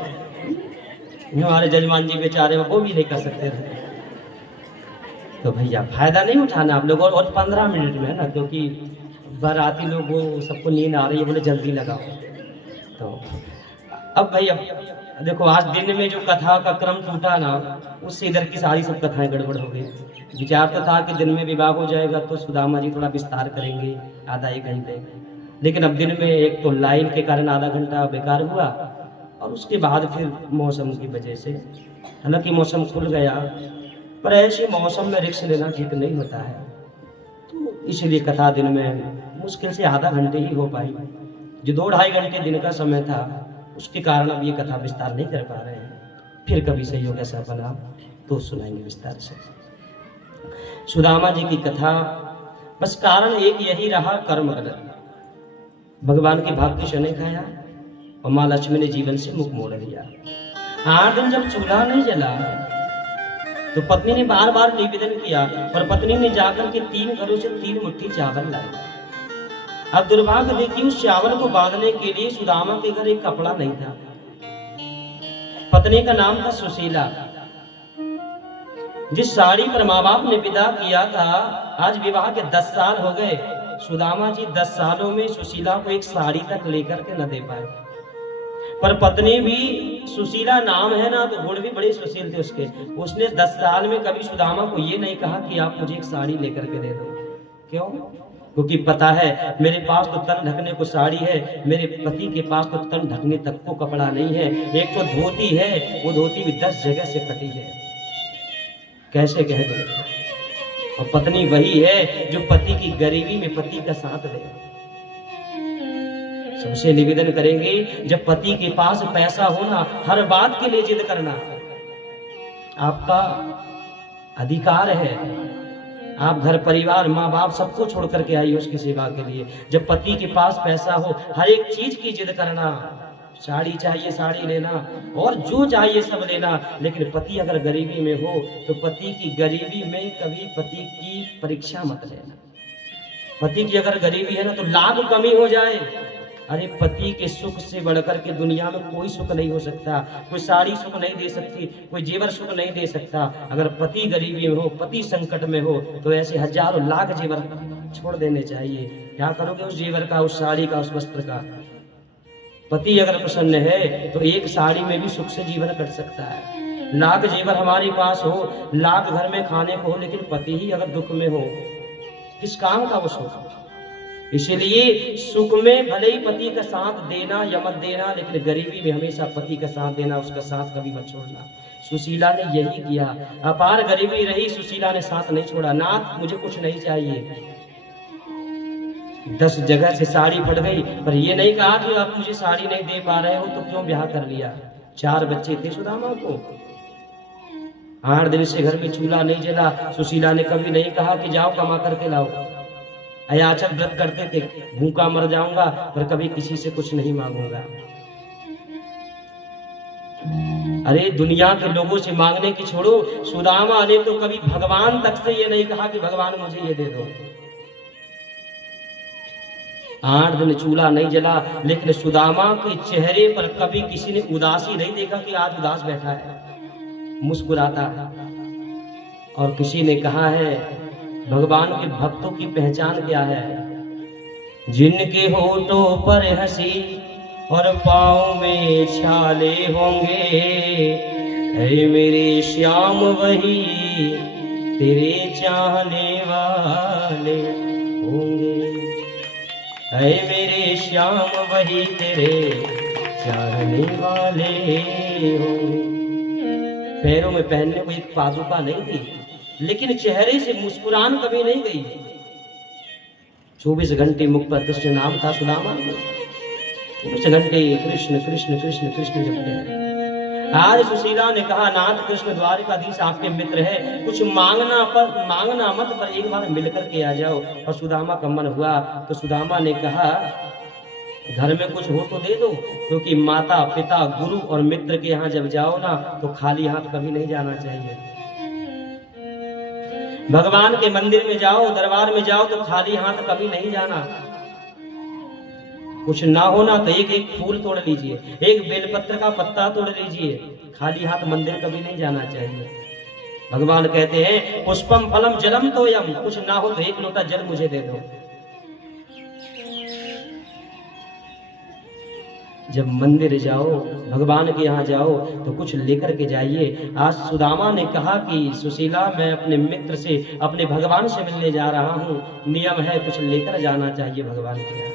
हमारे जजमान जी बेचारे वो भी नहीं कर सकते थे। तो भैया फायदा नहीं उठाना आप लोग। और 15 मिनट में है ना, क्योंकि बाराती लोग वो सबको नींद आ रही है, बोले जल्दी लगाओ। तो अब भैया देखो आज दिन में जो कथा का क्रम टूटा ना, उससे इधर की सारी सब कथाएं गड़बड़ हो गई। विचार तो था कि दिन में विवाह हो जाएगा तो सुदामा जी थोड़ा विस्तार करेंगे आधा 1 घंटे, लेकिन अब दिन में एक तो लाइन के कारण आधा घंटा बेकार हुआ, और उसके बाद फिर मौसम की वजह से, हालांकि मौसम खुल गया, पर ऐसे मौसम में रिस्क लेना ठीक नहीं होता है। तो इसलिए कथा दिन में मुश्किल से आधा घंटे ही हो पाई। जो 2-2.5 घंटे दिन का समय था, उसके कारण अब ये कथा विस्तार नहीं कर पा रहे हैं। फिर कभी सहयोग ऐसा बना तो सुनाएंगे विस्तार से। सुदामा जी की कथा, बस कारण एक यही रहा, कर्म गलत। भगवान के भाग्य से नहीं खाया और माँ लक्ष्मी ने जीवन से मुख मोड़ लिया। 8 दिन जब चूल्हा नहीं जला तो पत्नी ने बार बार निवेदन किया, और पत्नी ने जाकर के 3 घरों से 3 मुट्ठी चावल लाए। अब दुर्भाग्य देखिए, उस चावल को बांधने के लिए सुदामा के घर एक कपड़ा नहीं था। पत्नी का नाम था सुशीला। जिस साड़ी पर माँ बाप ने विदा किया था, आज विवाह के 10 साल हो गए। सुदामा जी 10 सालों में सुशीला को एक साड़ी तक लेकर के न दे पाए। पर पत्नी भी सुशीला नाम है ना, तो गुण भी बड़े सुशील थे उसके। उसने 10 साल में कभी सुदामा को ये नहीं कहा कि आप मुझे एक साड़ी लेकर के दे दो। क्यों? क्योंकि पता है मेरे पास तो तन ढकने को साड़ी है, मेरे पति के पास तो तन ढकने तक को कपड़ा नहीं है। एक तो धोती है, वो धोती भी 10 जगह से कटी है, कैसे कह दो। और पत्नी वही है जो पति की गरीबी में पति का साथ दे। सबसे निवेदन करेंगे, जब पति के पास पैसा होना, हर बात के लिए जिद करना आपका अधिकार है। आप घर परिवार माँ बाप सबको छोड़ करके आइए उसकी सेवा के लिए। जब पति के पास पैसा हो, हर एक चीज की जिद करना। साड़ी चाहिए साड़ी लेना, और जो चाहिए सब लेना। लेकिन पति अगर गरीबी में हो तो पति की गरीबी में कभी पति की परीक्षा मत लेना। पति की अगर गरीबी है ना, तो लाख कमी हो जाए, अरे पति के सुख से बढ़कर के दुनिया में कोई सुख नहीं हो सकता। कोई साड़ी सुख नहीं दे सकती, कोई जेवर सुख नहीं दे सकता। अगर पति गरीबी में हो, पति संकट में हो, तो ऐसे हजारों लाख जेवर छोड़ देने चाहिए। क्या करोगे उस जेवर का, उस साड़ी का, उस वस्त्र का? पति अगर प्रसन्न है तो एक साड़ी में भी सुख से जीवन कट सकता है। लाख जेवर हमारे पास हो, लाख घर में खाने को हो, लेकिन पति ही अगर दुख में हो, किस काम का वो सुख? इसलिए सुख में भले ही पति का साथ देना या मत देना, लेकिन गरीबी में हमेशा पति का साथ देना, उसका साथ कभी मत छोड़ना। सुशीला ने यही किया। अपार गरीबी रही, सुशीला ने साथ नहीं छोड़ा। नाथ मुझे कुछ नहीं चाहिए। 10 जगह से साड़ी फट गई, पर ये नहीं कहा कि आप मुझे साड़ी नहीं दे पा रहे हो तो क्यों ब्याह कर लिया। 4 बच्चे थे सुदामा को। 8 दिन से घर में चूल्हा नहीं जला। सुशीला ने कभी नहीं कहा कि जाओ कमा करके लाओ। अयाचक व्रत करते थे, भूखा मर जाऊंगा पर कभी किसी से कुछ नहीं मांगूंगा। अरे दुनिया के लोगों से मांगने की छोड़ो, सुदामा ने तो कभी भगवान तक से ये नहीं कहा कि भगवान मुझे ये दे दो। 8 दिन चूल्हा नहीं जला, लेकिन सुदामा के चेहरे पर कभी किसी ने उदासी नहीं देखा कि आज उदास बैठा है, मुस्कुराता। और किसी ने कहा है भगवान के भक्तों की पहचान क्या है? जिनके होठों पर हंसी और पाँव में छाले होंगे, ऐ मेरे श्याम वही तेरे चाहने वाले होंगे। ऐ मेरे श्याम वही तेरे चाहने वाले होंगे। पैरों में पहनने को एक पादुका नहीं थी, लेकिन चेहरे से मुस्कुरान कभी नहीं गई। 24 घंटे मुख पर कृष्ण नाम था सुदामा में, 24 घंटे कृष्ण कृष्ण कृष्ण कृष्ण जपते हैं। आज सुशीला ने कहा, नाथ कृष्ण द्वारिकाधीश आपके मित्र है, कुछ मांगना मत, पर एक बार मिलकर के आ जाओ। और सुदामा का मन हुआ तो सुदामा ने कहा, घर में कुछ हो तो दे दो, क्योंकि माता पिता गुरु और मित्र के यहाँ जब जाओ ना तो खाली हाथ कभी नहीं जाना चाहिए। भगवान के मंदिर में जाओ, दरबार में जाओ तो खाली हाथ कभी नहीं जाना। कुछ ना होना तो एक एक फूल तोड़ लीजिए, एक बेलपत्र का पत्ता तोड़ लीजिए, खाली हाथ मंदिर कभी नहीं जाना चाहिए। भगवान कहते हैं, पुष्पम फलम जलम तोयम, कुछ ना हो तो एक लोटा जल मुझे दे दो। जब मंदिर जाओ, भगवान के यहाँ जाओ तो कुछ लेकर के जाइए। आज सुदामा ने कहा कि सुशीला, मैं अपने मित्र से, अपने भगवान से मिलने जा रहा हूँ, नियम है कुछ लेकर जाना चाहिए भगवान के यहाँ,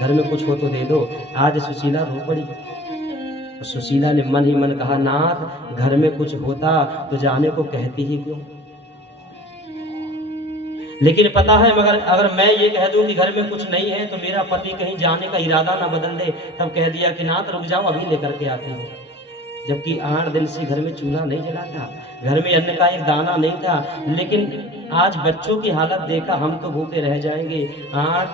घर में कुछ हो तो दे दो। आज सुशीला रो पड़ी। सुशीला ने मन ही मन कहा, नाथ घर में कुछ होता तो जाने को कहती ही क्यों। लेकिन पता है, मगर अगर मैं ये कह दूं कि घर में कुछ नहीं है तो मेरा पति कहीं जाने का इरादा ना बदल दे, तब कह दिया कि नाथ रुक जाओ, अभी लेकर के आती हूँ। जबकि 8 दिन से घर में चूल्हा नहीं जला था, घर में अन्न का एक दाना नहीं था। लेकिन आज बच्चों की हालत देखा, हम तो भूखे रह जाएंगे। 8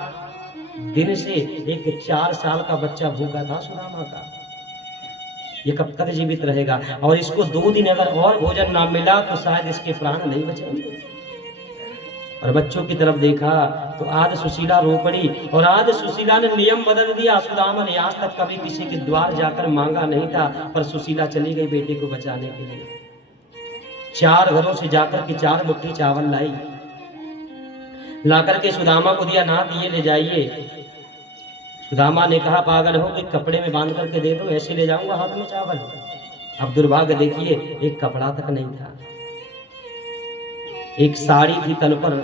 दिन से एक 4 साल का बच्चा भूखा था सुदामा का, ये कब तक जीवित रहेगा। और इसको 2 दिन अगर और भोजन ना मिला तो शायद इसके प्राण नहीं बचेंगे। और बच्चों की तरफ देखा तो आज सुशीला रो पड़ी। और आज सुशीला ने नियम बदल दिया। सुदामा ने आज तक कभी किसी के द्वार जाकर मांगा नहीं था, पर सुशीला चली गई बेटे को बचाने के लिए। 4 घरों से जाकर के 4 मुट्ठी चावल लाई, लाकर के सुदामा को दिया, नाथ ये ले जाइए। सुदामा ने कहा, पागल हो कि कपड़े में बांध करके दे दो, ऐसे ले जाऊंगा हाथ में चावल। अब दुर्भाग्य देखिए, एक कपड़ा तक नहीं था, एक साड़ी थी तन पर।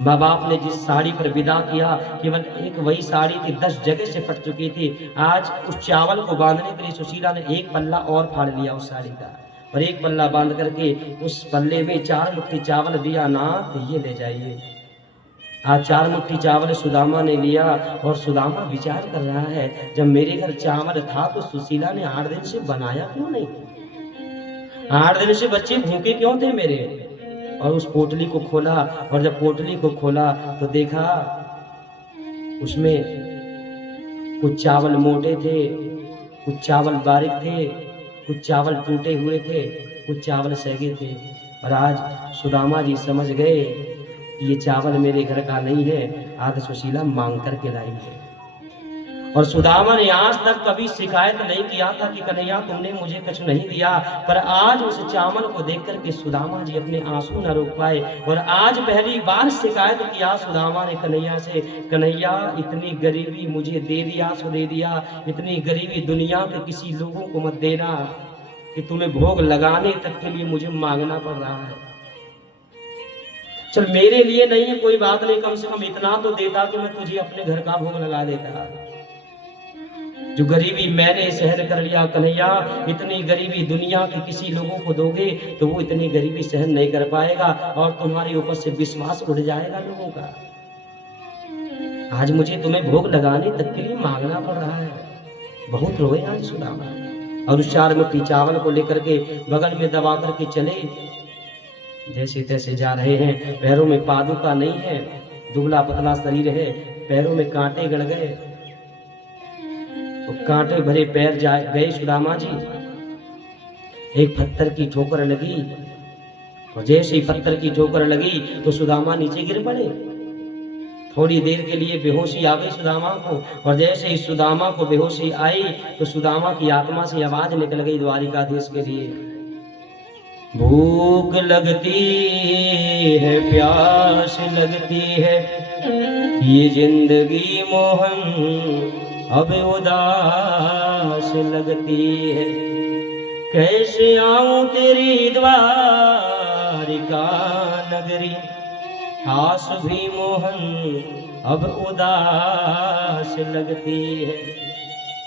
माँ बाप ने जिस साड़ी पर विदा किया, केवल एक वही साड़ी थी, 10 जगह से फट चुकी थी। आज उस चावल को बांधने के लिए सुशीला ने एक पल्ला और फाड़ लिया उस साड़ी का, और एक पल्ला बांध करके उस पल्ले में 4 मुट्ठी चावल दिया, नाथ ये ले जाइए। आज 4 मुट्ठी चावल सुदामा ने लिया। और सुदामा विचार कर रहा है, जब मेरे घर चावल था तो सुशीला ने 8 दिन से बनाया क्यों नहीं, 8 दिन से बच्चे भूखे क्यों थे मेरे। और उस पोटली को खोला, और जब पोटली को खोला तो देखा उसमें कुछ चावल मोटे थे, कुछ चावल बारीक थे, कुछ चावल टूटे हुए थे, कुछ चावल सगे थे। और आज सुदामा जी समझ गए कि ये चावल मेरे घर का नहीं है, आज सुशीला मांग करके लाई है। और सुदामा ने आज तक कभी शिकायत नहीं किया था कि कन्हैया तुमने मुझे कुछ नहीं दिया, पर आज उस चावल को देख करके सुदामा जी अपने आंसू न रोक पाए। और आज पहली बार शिकायत किया सुदामा ने कन्हैया से, कन्हैया इतनी गरीबी मुझे दे दिया सो दे दिया, इतनी गरीबी दुनिया के किसी लोगों को मत देना कि तुम्हें भोग लगाने तक के लिए मुझे मांगना पड़ रहा है। चल मेरे लिए नहीं है कोई बात नहीं, कम से कम इतना तो देता कि मैं तुझे अपने घर का भोग लगा देता। जो गरीबी मैंने सहन कर लिया कन्हैया, इतनी गरीबी दुनिया के किसी लोगों को दोगे तो वो इतनी गरीबी सहन नहीं कर पाएगा, और तुम्हारे ऊपर से विश्वास उड़ जाएगा लोगों का। आज मुझे तुम्हें भोग लगाने तक के लिए मांगना पड़ रहा है। बहुत रोए आज सुदामा। और उस 4 मुट्ठी चावल को लेकर के बगल में दबा करके चले, जैसे तैसे जा रहे हैं। पैरों में पादुका नहीं है, दुबला पतला शरीर है, पैरों में कांटे गड़ गए। तो कांटे भरे पैर गए सुदामा जी। एक पत्थर की ठोकर लगी, और जैसे ही पत्थर की ठोकर लगी तो सुदामा नीचे गिर पड़े। थोड़ी देर के लिए बेहोशी आ गई सुदामा को, और जैसे ही सुदामा को बेहोशी आई तो सुदामा की आत्मा से आवाज निकल गई द्वारिकाधीश के लिए, भूख लगती है, प्यास लगती है, ये जिंदगी मोहन अब उदास लगती है। कैसे आऊं तेरी द्वारिका नगरी, आस भी मोहन अब उदास लगती है।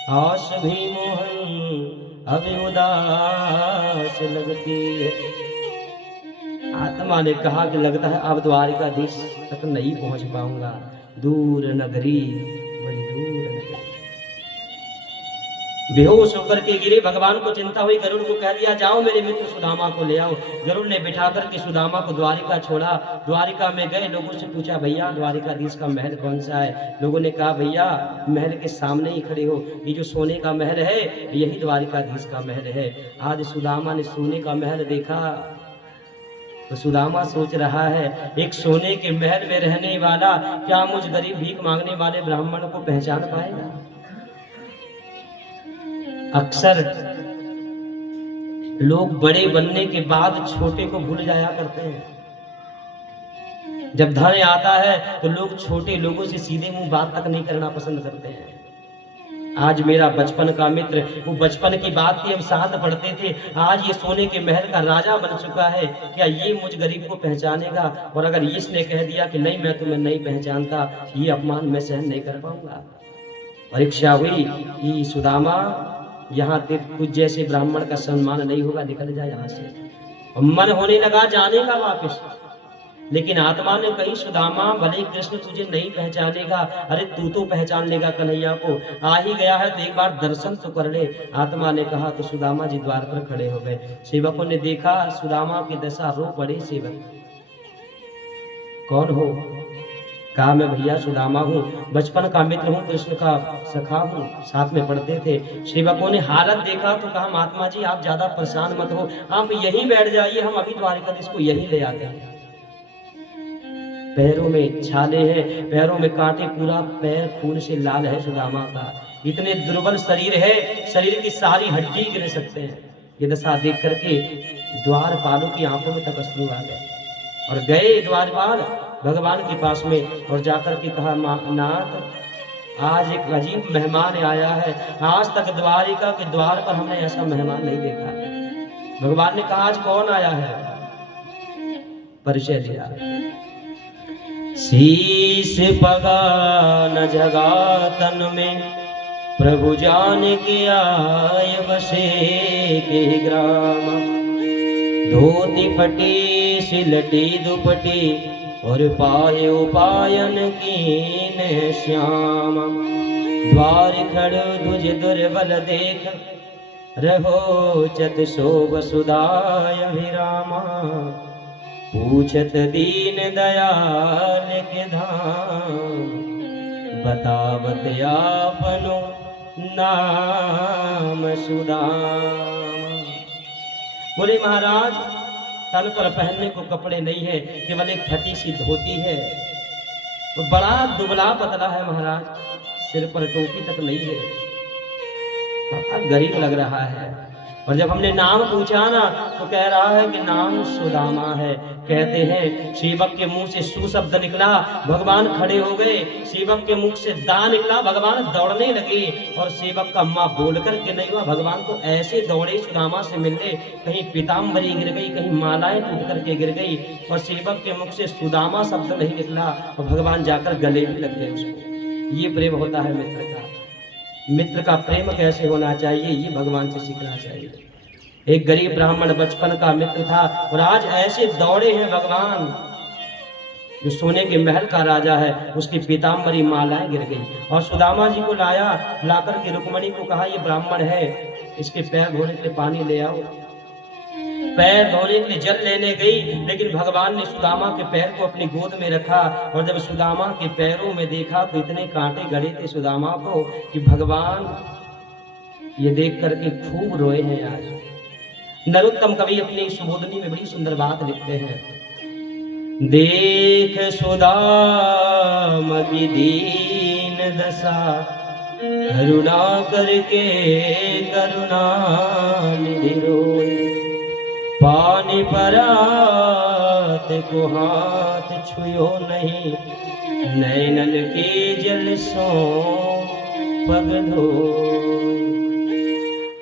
आश भी मोहन अभी उदास लगती है। आत्मा ने कहा कि लगता है अब द्वारिकाधीश तक नहीं पहुंच पाऊंगा, दूर नगरी, बड़ी दूर नगरी। बेहोश होकर के गिरे। भगवान को चिंता हुई, गरुड़ को कह दिया जाओ मेरे मित्र सुदामा को ले आओ। गरुड़ ने बिठा करके सुदामा को द्वारिका छोड़ा। द्वारिका में गए, लोगों से पूछा भैया द्वारिकाधीश का महल कौन सा है। लोगों ने कहा भैया महल के सामने ही खड़े हो, ये जो सोने का महल है यही द्वारिकाधीश का महल है। आज सुदामा ने सोने का महल देखा तो सुदामा सोच रहा है एक सोने के महल में रहने वाला क्या मुझ गरीब भीख मांगने वाले ब्राह्मण को पहचान पाएगा। अक्सर लोग बड़े बनने के बाद छोटे को भूल जाया करते हैं। जब धन आता है तो लोग छोटे लोगों से सीधे मुंह बात तक नहीं करना पसंद करते हैं। आज मेरा बचपन का मित्र, वो बचपन की बात थी, हम साथ पढ़ते थे, आज ये सोने के महल का राजा बन चुका है। क्या ये मुझ गरीब को पहचानेगा? और अगर इसने कह दिया कि नहीं मैं तुम्हें नहीं पहचानता, ये अपमान मैं सहन नहीं कर पाऊंगा। परीक्षा हुई कि सुदामा यहाँ तुझ जैसे ब्राह्मण का सम्मान नहीं होगा, निकल जा यहाँ से। और मन होने लगा जाने का वापस, लेकिन आत्मा ने कही सुदामा भले कृष्ण तुझे नहीं पहचानेगा, अरे तू तो पहचान लेगा कन्हैया को, आ ही गया है तो एक बार दर्शन तो कर ले। आत्मा ने कहा तो सुदामा जी द्वार पर खड़े हो गए। सेवकों ने देखा सुदामा की दशा, रो पड़े सेवक। कौन हो? कहा मैं भैया सुदामा हूँ, बचपन का मित्र हूँ, कृष्ण का सखा हूँ, साथ में पढ़ते थे। सेवकों ने हालत देखा तो कहा महात्मा जी आप ज्यादा परेशान मत हो, आप यहीं बैठ जाइए, हम अभी द्वारिकाधीश को यहीं ले आते हैं। पैरों में छाले हैं, पैरों में कांटे, पूरा पैर खून से लाल है सुदामा का। इतने दुर्बल शरीर है, शरीर की सारी हड्डी गिर सकते हैं। ये दशा देख करके द्वारपालों की आंखों में तक अश्रु आ गए और गए द्वारपाल भगवान के पास में और जाकर के कहा नाथ आज एक अजीब मेहमान आया है, आज तक द्वारिका के द्वार पर हमने ऐसा मेहमान नहीं देखा। भगवान ने कहा आज कौन आया है? परिचय दिया। शीश पगा न जगा तन में, प्रभु जान के आय बसे के ग्राम। धोती फटी सिलटी दुपटी और पाए उपायन कीन श्याम। द्वार खड़ तुझ दुर्बल देख, रहो चत शोभ सुदाय विरामा। पूछत दीन दयाल के धाम, बतावत आपनो नाम सुदाम। बोले महाराज तन पर पहनने को कपड़े नहीं है, केवल एक फटी सी धोती है। वो बड़ा दुबला पतला है महाराज, सिर पर टोपी तक नहीं है, बड़ा गरीब लग रहा है। और जब हमने नाम पूछा ना तो कह रहा है कि नाम सुदामा है। कहते हैं सेवक के मुंह से सु शब्द निकला, भगवान खड़े हो गए। सेवक के मुख से दा निकला, भगवान दौड़ने लगे। और सेवक का माँ बोल करके नहीं हुआ, भगवान तो ऐसे दौड़े सुदामा से मिलने, कहीं पीताम्बरी गिर गई, कहीं मालाएं टूट करके गिर गई और सेवक के मुख से सुदामा शब्द नहीं निकला और भगवान जाकर गले भी लग गए उसको। ये प्रेम होता है मित्र का। मित्र का प्रेम कैसे होना चाहिए ये भगवान से सीखना चाहिए। एक गरीब ब्राह्मण बचपन का मित्र था और आज ऐसे दौड़े हैं भगवान। जो सोने के महल का राजा है उसकी पीताम्बरी मालाएं गिर गई और सुदामा जी को लाया, लाकर के रुक्मणी को कहा ये ब्राह्मण है, इसके पैर धोने के लिए पानी ले आओ। पैर धोने के लिए जल लेने गई, लेकिन भगवान ने सुदामा के पैर को अपनी गोद में रखा और जब सुदामा के पैरों में देखा तो इतने कांटे गड़े थे सुदामा को कि भगवान ये देख करके खूब रोए हैं। आज नरोत्तम कवि अपनी सुबोधनी में बड़ी सुंदर बात लिखते हैं, देख सुदाम की दीन दशा, करुणा करके करुणा निधि रोए। पानी परात को हाथ छुयो नहीं, नैनन के जल सो पग धोए।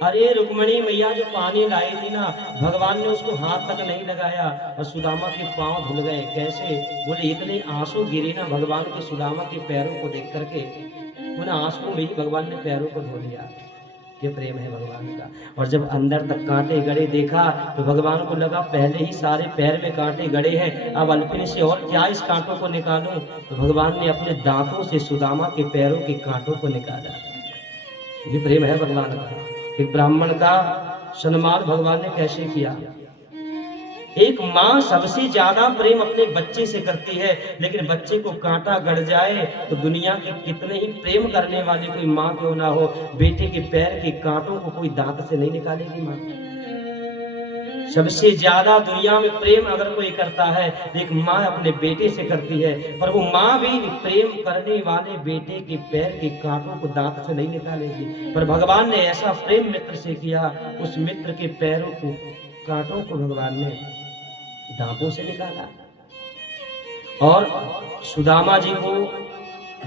अरे रुक्मणी मैया जो पानी लाई थी ना, भगवान ने उसको हाथ तक नहीं लगाया और सुदामा के पांव धुल गए। कैसे? बोले इतने आंसू गिरे ना भगवान के सुदामा के पैरों को देख करके। उन आंसुओं में ही भगवान ने पैरों को धो लिया। ये प्रेम है भगवान का। और जब अंदर तक कांटे गड़े देखा तो भगवान को लगा पहले ही सारे पैर में कांटे गड़े हैं, अब अल्पिन से और क्या इस कांटों को निकालूं। तो भगवान ने अपने दांतों से सुदामा के पैरों के कांटों को निकाला। ये प्रेम है भगवान का। एक ब्राह्मण का सम्मान भगवान ने कैसे किया। एक माँ सबसे ज्यादा प्रेम अपने बच्चे से करती है, लेकिन बच्चे को कांटा गड़ जाए तो दुनिया के कितने ही प्रेम करने वाली कोई माँ क्यों ना हो, बेटे के पैर के कांटों को कोई दांत से नहीं निकालेगी माँ। सबसे ज्यादा दुनिया में प्रेम अगर कोई करता है तो एक माँ अपने बेटे से करती है, पर वो माँ भी प्रेम करने वाले बेटे के पैर के कांटों को दांत से नहीं निकालेगी। पर भगवान ने ऐसा प्रेम मित्र से किया, उस मित्र के पैरों को कांटों को भगवान ने दांतों से निकाला। और सुदामा जी को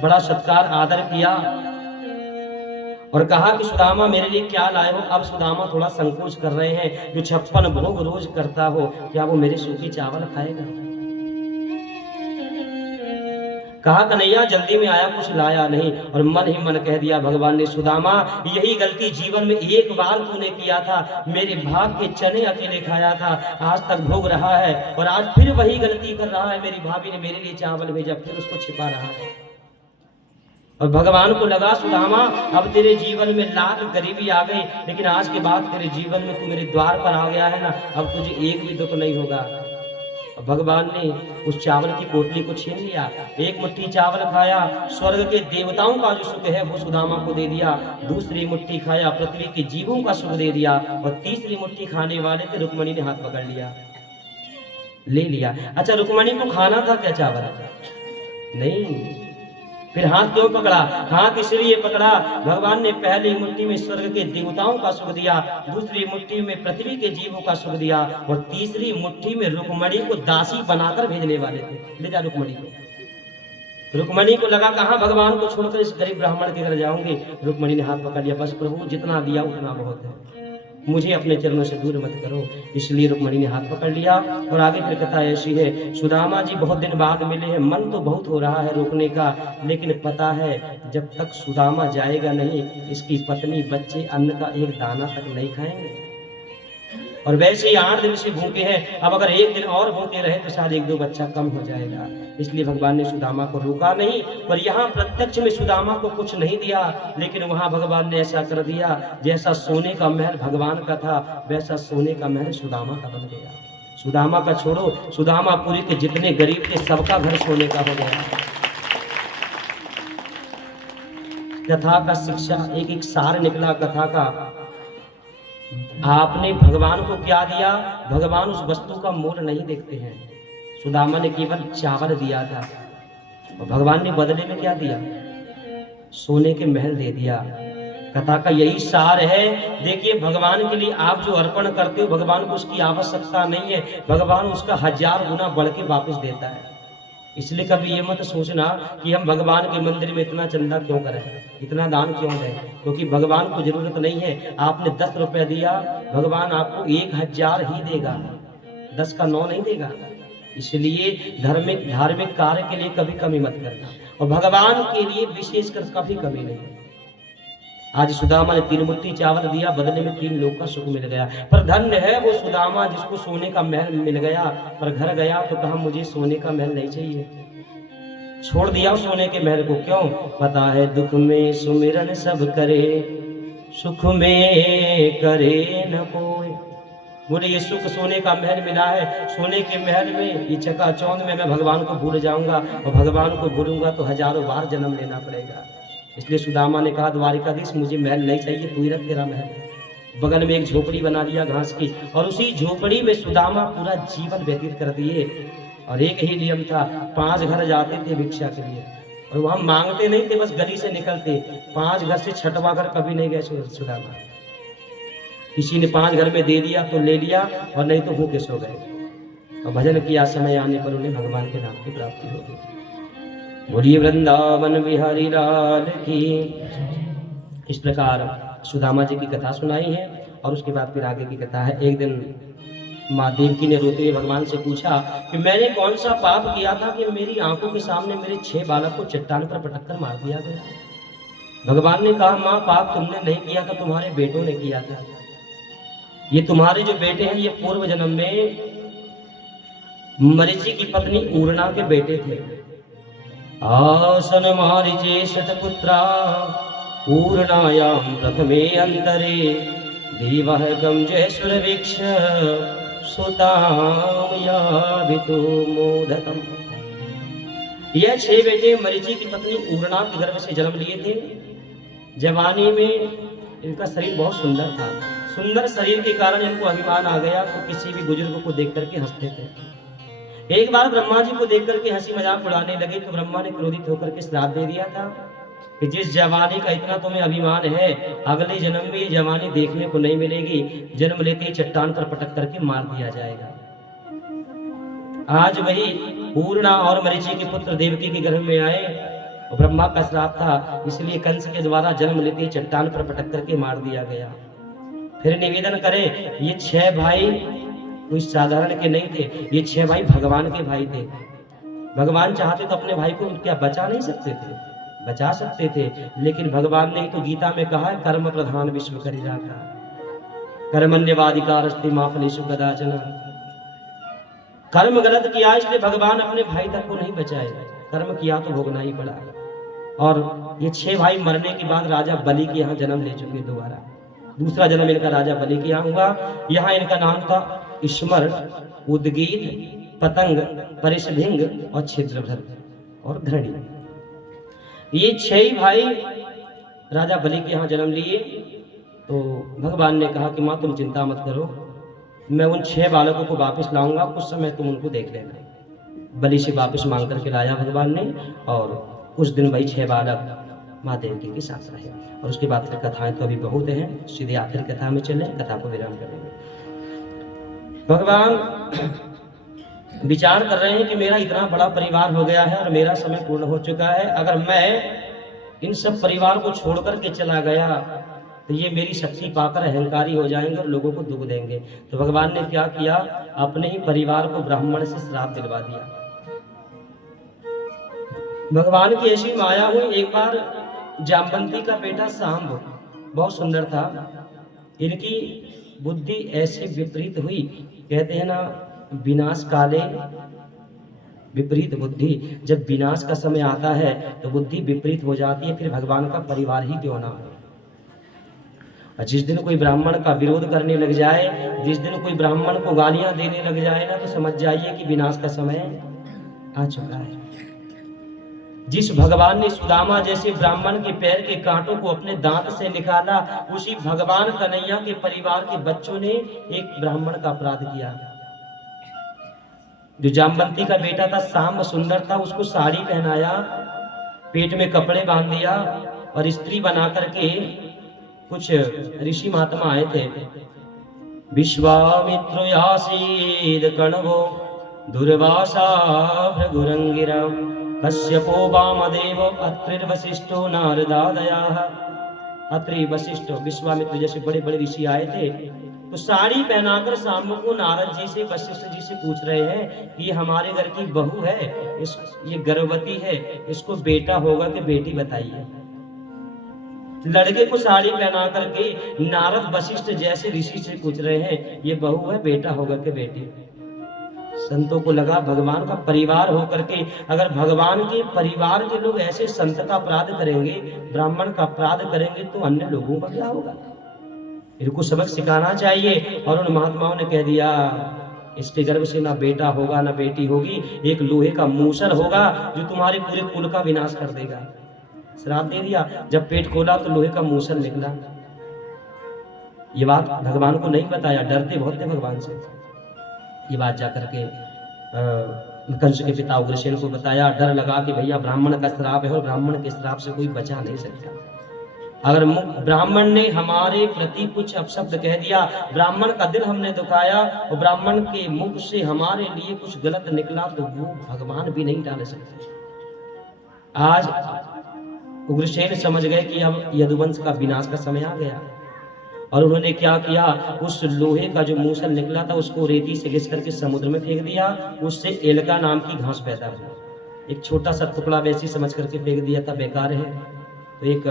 बड़ा सत्कार आदर किया और कहा कि सुदामा मेरे लिए क्या लाए हो। अब सुदामा थोड़ा संकोच कर रहे हैं, जो 56 भोग रोज करता हो क्या वो मेरे सूखी चावल खाएगा। कहा कन्हैया जल्दी में आया कुछ लाया नहीं, और मन ही मन कह दिया भगवान ने सुदामा यही गलती जीवन में एक बार तूने किया था, मेरे भाग के चने अकेले खाया था, आज तक भोग रहा है और आज फिर वही गलती कर रहा है। मेरी भाभी ने मेरे लिए चावल भेजा, फिर उसको छिपा रहा है। और भगवान को लगा सुदामा अब तेरे जीवन में लाख गरीबी आ गई, लेकिन आज के बाद तेरे जीवन में तू मेरे द्वार पर आ गया है ना, अब तुझे एक भी दुख नहीं होगा। भगवान ने उस चावल की पोटली को छीन लिया, एक मुट्ठी चावल खाया, स्वर्ग के देवताओं का जो सुख है वो सुदामा को दे दिया, दूसरी मुट्ठी खाया पृथ्वी के जीवों का सुख दे दिया, और तीसरी मुट्ठी खाने वाले थे रुक्मणी ने हाथ पकड़ लिया, ले लिया। अच्छा रुक्मणी को खाना था क्या चावल? नहीं। फिर हाथ क्यों पकड़ा? हाथ इसलिए पकड़ा भगवान ने पहली मुट्ठी में स्वर्ग के देवताओं का सुख दिया, दूसरी मुट्ठी में पृथ्वी के जीवों का सुख दिया, और तीसरी मुट्ठी में रुक्मणी को दासी बनाकर भेजने वाले थे। ले जा रुक्मणी को। रुक्मणी को लगा कहाँ भगवान को छोड़कर इस गरीब ब्राह्मण के घर जाऊंगी। रुक्मणी ने हाथ पकड़ लिया, बस प्रभु जितना दिया उतना बहुत है, मुझे अपने चरणों से दूर मत करो। इसलिए रुक्मणी ने हाथ पकड़ लिया। और आगे फिर कथा ऐसी है, सुदामा जी बहुत दिन बाद मिले हैं, मन तो बहुत हो रहा है रोकने का, लेकिन पता है जब तक सुदामा जाएगा नहीं इसकी पत्नी बच्चे अन्न का एक दाना तक नहीं खाएंगे। और वैसे ही 8 दिन से भूखे हैं, अब अगर एक दिन और भूखे रहे तो शायद 1-2 बच्चा कम हो जाएगा। इसलिए भगवान ने सुदामा को रोका नहीं, पर यहाँ प्रत्यक्ष में सुदामा को कुछ नहीं दिया, लेकिन वहां भगवान ने ऐसा कर दिया जैसा सोने का महल भगवान का था वैसा सोने का महल सुदामा का बन गया। सुदामा का छोड़ो, सुदामापुरी के जितने गरीब थे सबका घर सोने का हो गया। कथा का शिक्षा एक सार निकला कथा का। आपने भगवान को क्या दिया, भगवान उस वस्तु का मोल नहीं देखते हैं। सुदामा ने केवल चावल दिया था और भगवान ने बदले में क्या दिया? सोने के महल दे दिया। कथा का यही सार है। देखिए भगवान के लिए आप जो अर्पण करते हो भगवान को उसकी आवश्यकता नहीं है, भगवान उसका 1000 गुना बढ़ के वापस देता है। इसलिए कभी ये मत सोचना कि हम भगवान के मंदिर में इतना चंदा क्यों करें, इतना दान क्यों दें, क्योंकि भगवान को जरूरत नहीं है। आपने 10 रुपए दिया, भगवान आपको 1000 ही देगा, 10 का 9 नहीं देगा। इसलिए धार्मिक कार्य के लिए कभी कमी मत करना, और भगवान के लिए विशेषकर कभी कमी नहीं। आज सुदामा ने 3 मुट्ठी चावल दिया, बदले में 3 लोग का सुख मिल गया। पर धन्य है वो सुदामा जिसको सोने का महल मिल गया, पर घर गया तो कहा मुझे सोने का महल नहीं चाहिए, छोड़ दिया सोने के महल को। क्यों? पता है दुख में सुमिरन सब करे, सुख में करे न कोई। बोले ये सुख सोने का महल मिला है, सोने के महल में ये चकाचौंध में मैं भगवान को भूल जाऊंगा, और भगवान को भूलूंगा तो 1000 बार जन्म लेना पड़ेगा। इसलिए सुदामा ने कहा द्वारिकाधीश मुझे महल नहीं चाहिए, तू ही रख तेरा महल। बगल में एक झोपड़ी बना दिया घास की, और उसी झोपड़ी में सुदामा पूरा जीवन व्यतीत कर दिए। और एक ही नियम था, 5 घर जाते थे भिक्षा के लिए, और वहां मांगते नहीं थे, बस गली से निकलते। 5 घर से 6वां घर कभी नहीं गए सुदामा। किसी ने 5 घर में दे दिया तो ले लिया, और नहीं तो भूखे सो गए। और भजन किया, समय आने पर उन्हें भगवान के नाम की प्राप्ति होगी। बोलिए वृंदावन बिहारी लाल की। इस प्रकार सुदामा जी की कथा सुनाई है, और उसके बाद फिर आगे की कथा है। एक दिन माँ देवकी ने रोते हुए भगवान से पूछा कि मैंने कौन सा पाप किया था कि मेरी आंखों के सामने मेरे 6 बालक को चट्टान पर पटक कर मार दिया गया। भगवान ने कहा माँ पाप तुमने नहीं किया था, तुम्हारे बेटों ने किया था। ये तुम्हारे जो बेटे हैं ये पूर्व जन्म में मरीचि की पत्नी ऊर्णा के बेटे थे। आसन मारीचे शतपुत्रा ऊर्णायाम प्रथमे अंतरे देवः कमजेश्वर वीक्ष सुताम याभितो मोदकम। यह 6 बेटे मरीचि की पत्नी ऊर्णा के गर्भ से जन्म लिए थे। जवानी में इनका शरीर बहुत सुंदर था। सुंदर शरीर के कारण इनको अभिमान आ गया, तो किसी भी बुजुर्ग को देख करके हंसते थे। एक बार ब्रह्मा जी को देख करके हंसी मजाक उड़ाने लगे, तो ब्रह्मा ने क्रोधित होकर के श्राप दे दिया था कि जिस जवानी का इतना तुम्हें अभिमान है, अगले जन्म में ये जवानी देखने को नहीं मिलेगी, जन्म लेते ही चट्टान पर पटक करके मार दिया जाएगा। आज वही पूर्णा और मरीचि के पुत्र देवकी के गर्भ में आए, और ब्रह्मा का श्राप था, इसलिए कंस के द्वारा जन्म लेते ही चट्टान पर पटक करके मार दिया गया। फिर निवेदन करे, ये 6 भाई कोई साधारण के नहीं थे, ये 6 भाई भगवान के भाई थे। भगवान चाहते तो अपने भाई को क्या बचा नहीं सकते थे? बचा सकते थे, लेकिन भगवान ने तो गीता में कहा है कर्म प्रधान विश्व करिराका कर्मण्यवाधिकारस्ते मा फलेषु कदाचन। कर्म गलत किया इसलिए भगवान अपने भाई तक को नहीं बचाए, कर्म किया तो भोगना ही पड़ा। और ये 6 भाई मरने के बाद राजा बलि के यहाँ जन्म ले चुके दोबारा। दूसरा जन्म इनका राजा बलि के यहाँ हुआ। यहाँ इनका नाम था ईश्वर, उद्गीत, पतंग, परिशभिंग और छिद्रभृत और घृणी। ये 6 भाई राजा बलि के यहाँ जन्म लिए। तो भगवान ने कहा कि माँ तुम चिंता मत करो, मैं उन 6 बालकों को वापस लाऊंगा, कुछ समय तुम उनको देख लेना। बलि से वापस मांग करके लाया भगवान ने, और कुछ दिन वही 6 बालक माँ देवकी के साथ रहे। और उसके बाद फिर कथाएं तो अभी बहुत हैं, सीधे आखिरी कथा में चले, कथा को विराम करेंगे। भगवान विचार कर रहे हैं कि मेरा इतना बड़ा परिवार हो गया है और मेरा समय पूर्ण हो चुका है, अगर मैं इन सब परिवार को छोड़ करके चला गया तो ये मेरी शक्ति पाकर अहंकारी हो जाएंगे और लोगों को दुख देंगे। तो भगवान ने क्या किया, अपने ही परिवार को ब्राह्मण से श्राप दिलवा दिया। भगवान की ऐसी माया हुई, एक बार जामवंती का बेटा सांब बहुत सुंदर था, इनकी बुद्धि ऐसे विपरीत हुई, कहते हैं ना विनाश काले विपरीत बुद्धि, जब विनाश का समय आता है तो बुद्धि विपरीत हो जाती है, फिर भगवान का परिवार ही क्यों ना हो। और जिस दिन कोई ब्राह्मण का विरोध करने लग जाए, जिस दिन कोई ब्राह्मण को गालियां देने लग जाए ना, तो समझ जाइए कि विनाश का समय आ चुका है। जिस भगवान ने सुदामा जैसे ब्राह्मण के पैर के कांटों को अपने दांत से निकाला, उसी भगवान कन्हैया के परिवार के बच्चों ने एक ब्राह्मण का अपराध किया। जो जामवंती का बेटा था सांब सुंदर था, उसको साड़ी पहनाया, पेट में कपड़े बांध दिया और स्त्री बना करके कुछ ऋषि महात्मा आए थे। विश्वामित्र आसीद कण्वो दुर्वासा भृगुरंगिरा कश्यपो वामदेव अत्रिर्वशिष्ठो नारदादयाः। अत्रि वशिष्ठ विश्वामित्र जैसे बड़े बड़े ऋषि आए थे, तो साड़ी पहनाकर सांब को नारद जी से वशिष्ठ जी से पूछ रहे हैं कि ये हमारे घर की बहू है, ये गर्भवती है, इसको बेटा होगा कि बेटी बताइए। लड़के को साड़ी पहना करके नारद वशिष्ठ जैसे ऋषि से पूछ रहे हैं ये बहू है, बेटा होगा कि बेटी। संतों को लगा भगवान का परिवार होकर के अगर भगवान के परिवार के लोग ऐसे संत का अपराध करेंगे, ब्राह्मण का अपराध करेंगे, तो अन्य लोगों का क्या होगा। इनको सबक सिखाना चाहिए। और उन महात्माओं ने कह दिया इसके गर्भ से ना बेटा होगा ना बेटी होगी, एक लोहे का मूसल होगा जो तुम्हारे पूरे कुल का विनाश कर देगा। श्राप दे दिया। जब पेट खोला तो लोहे का मूसल निकला। ये बात भगवान को नहीं बताया, डरते बहुत थे भगवान से। ये बात जाकर के कंस के पिता उग्रसेन को बताया। डर लगा कि भैया ब्राह्मण का श्राप है और ब्राह्मण के श्राप से कोई बचा नहीं सकता। अगर ब्राह्मण ने हमारे प्रति कुछ अपशब्द कह दिया, ब्राह्मण का दिल हमने दुखाया और ब्राह्मण के मुख से हमारे लिए कुछ गलत निकला, तो वो भगवान भी नहीं टाल सकते। आज उग्रसेन समझ गए कि अब यदुवंश का विनाश का समय आ गया। और उन्होंने क्या किया, उस लोहे का जो मूसल निकला था उसको रेती से घिस करके समुद्र में फेंक दिया। उससे एलका नाम की घास पैदा हुई। एक छोटा सा टुकड़ा वैसी समझ करके फेंक दिया था, बेकार है। तो एक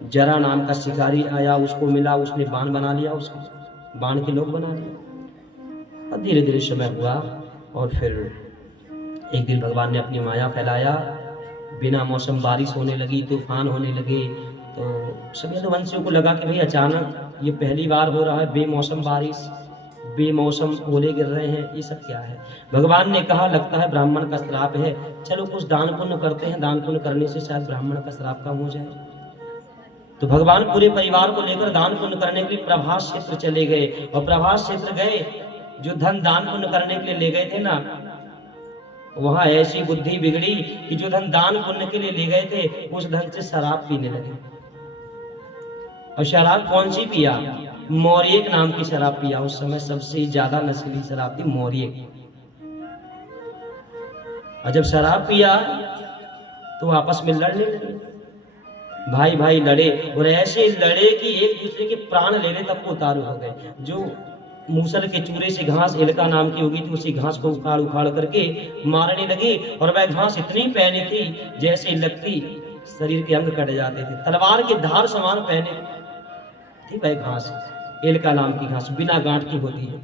जरा नाम का शिकारी आया, उसको मिला, उसने बाण बना लिया, उसको बाण के लोग बना लिया। और धीरे धीरे समय हुआ और फिर एक दिन भगवान ने अपनी माया फैलाया, बिना मौसम बारिश होने लगी, तूफान होने लगे। तो सभी रघुवंशियों को लगा कि भाई अचानक ये पहली बार हो रहा है बेमौसम बारिश, बेमौसम ओले गिर रहे हैं, ये सब क्या है। भगवान ने कहा लगता है ब्राह्मण का श्राप है, चलो कुछ दान पुण्य करते हैं, दान पुण्य करने से शायद ब्राह्मण का श्राप कम हो जाए। तो भगवान पूरे परिवार को लेकर दान पुण्य करने के लिए प्रभास क्षेत्र चले गए। और प्रभास क्षेत्र गए, जो धन दान पुण्य करने के लिए ले गए थे ना, वहां ऐसी बुद्धि बिगड़ी कि जो धन दान पुण्य के लिए ले गए थे उस धन से शराब पीने लगे। और शराब कौन सी पिया? मौर्यक नाम की शराब पिया। उस समय सबसे ज्यादा नस्ली शराब थी मौर्यक। और जब शराब पिया तो आपस में लड़ने लगे, भाई भाई लड़े, और ऐसे लड़े कि एक दूसरे के प्राण लेने तक को उतारू हो गए। जो मूसल के चूरे से घास एलका नाम की होगी थी, उसी घास को उखाड़ उखाड़ करके मारने लगे। और वह घास इतनी पहनी थी जैसे लगती शरीर के अंग कट जाते थे, तलवार के धार समान पहने थी वह घास, एलका नाम की घास, बिना गांठ की होती है।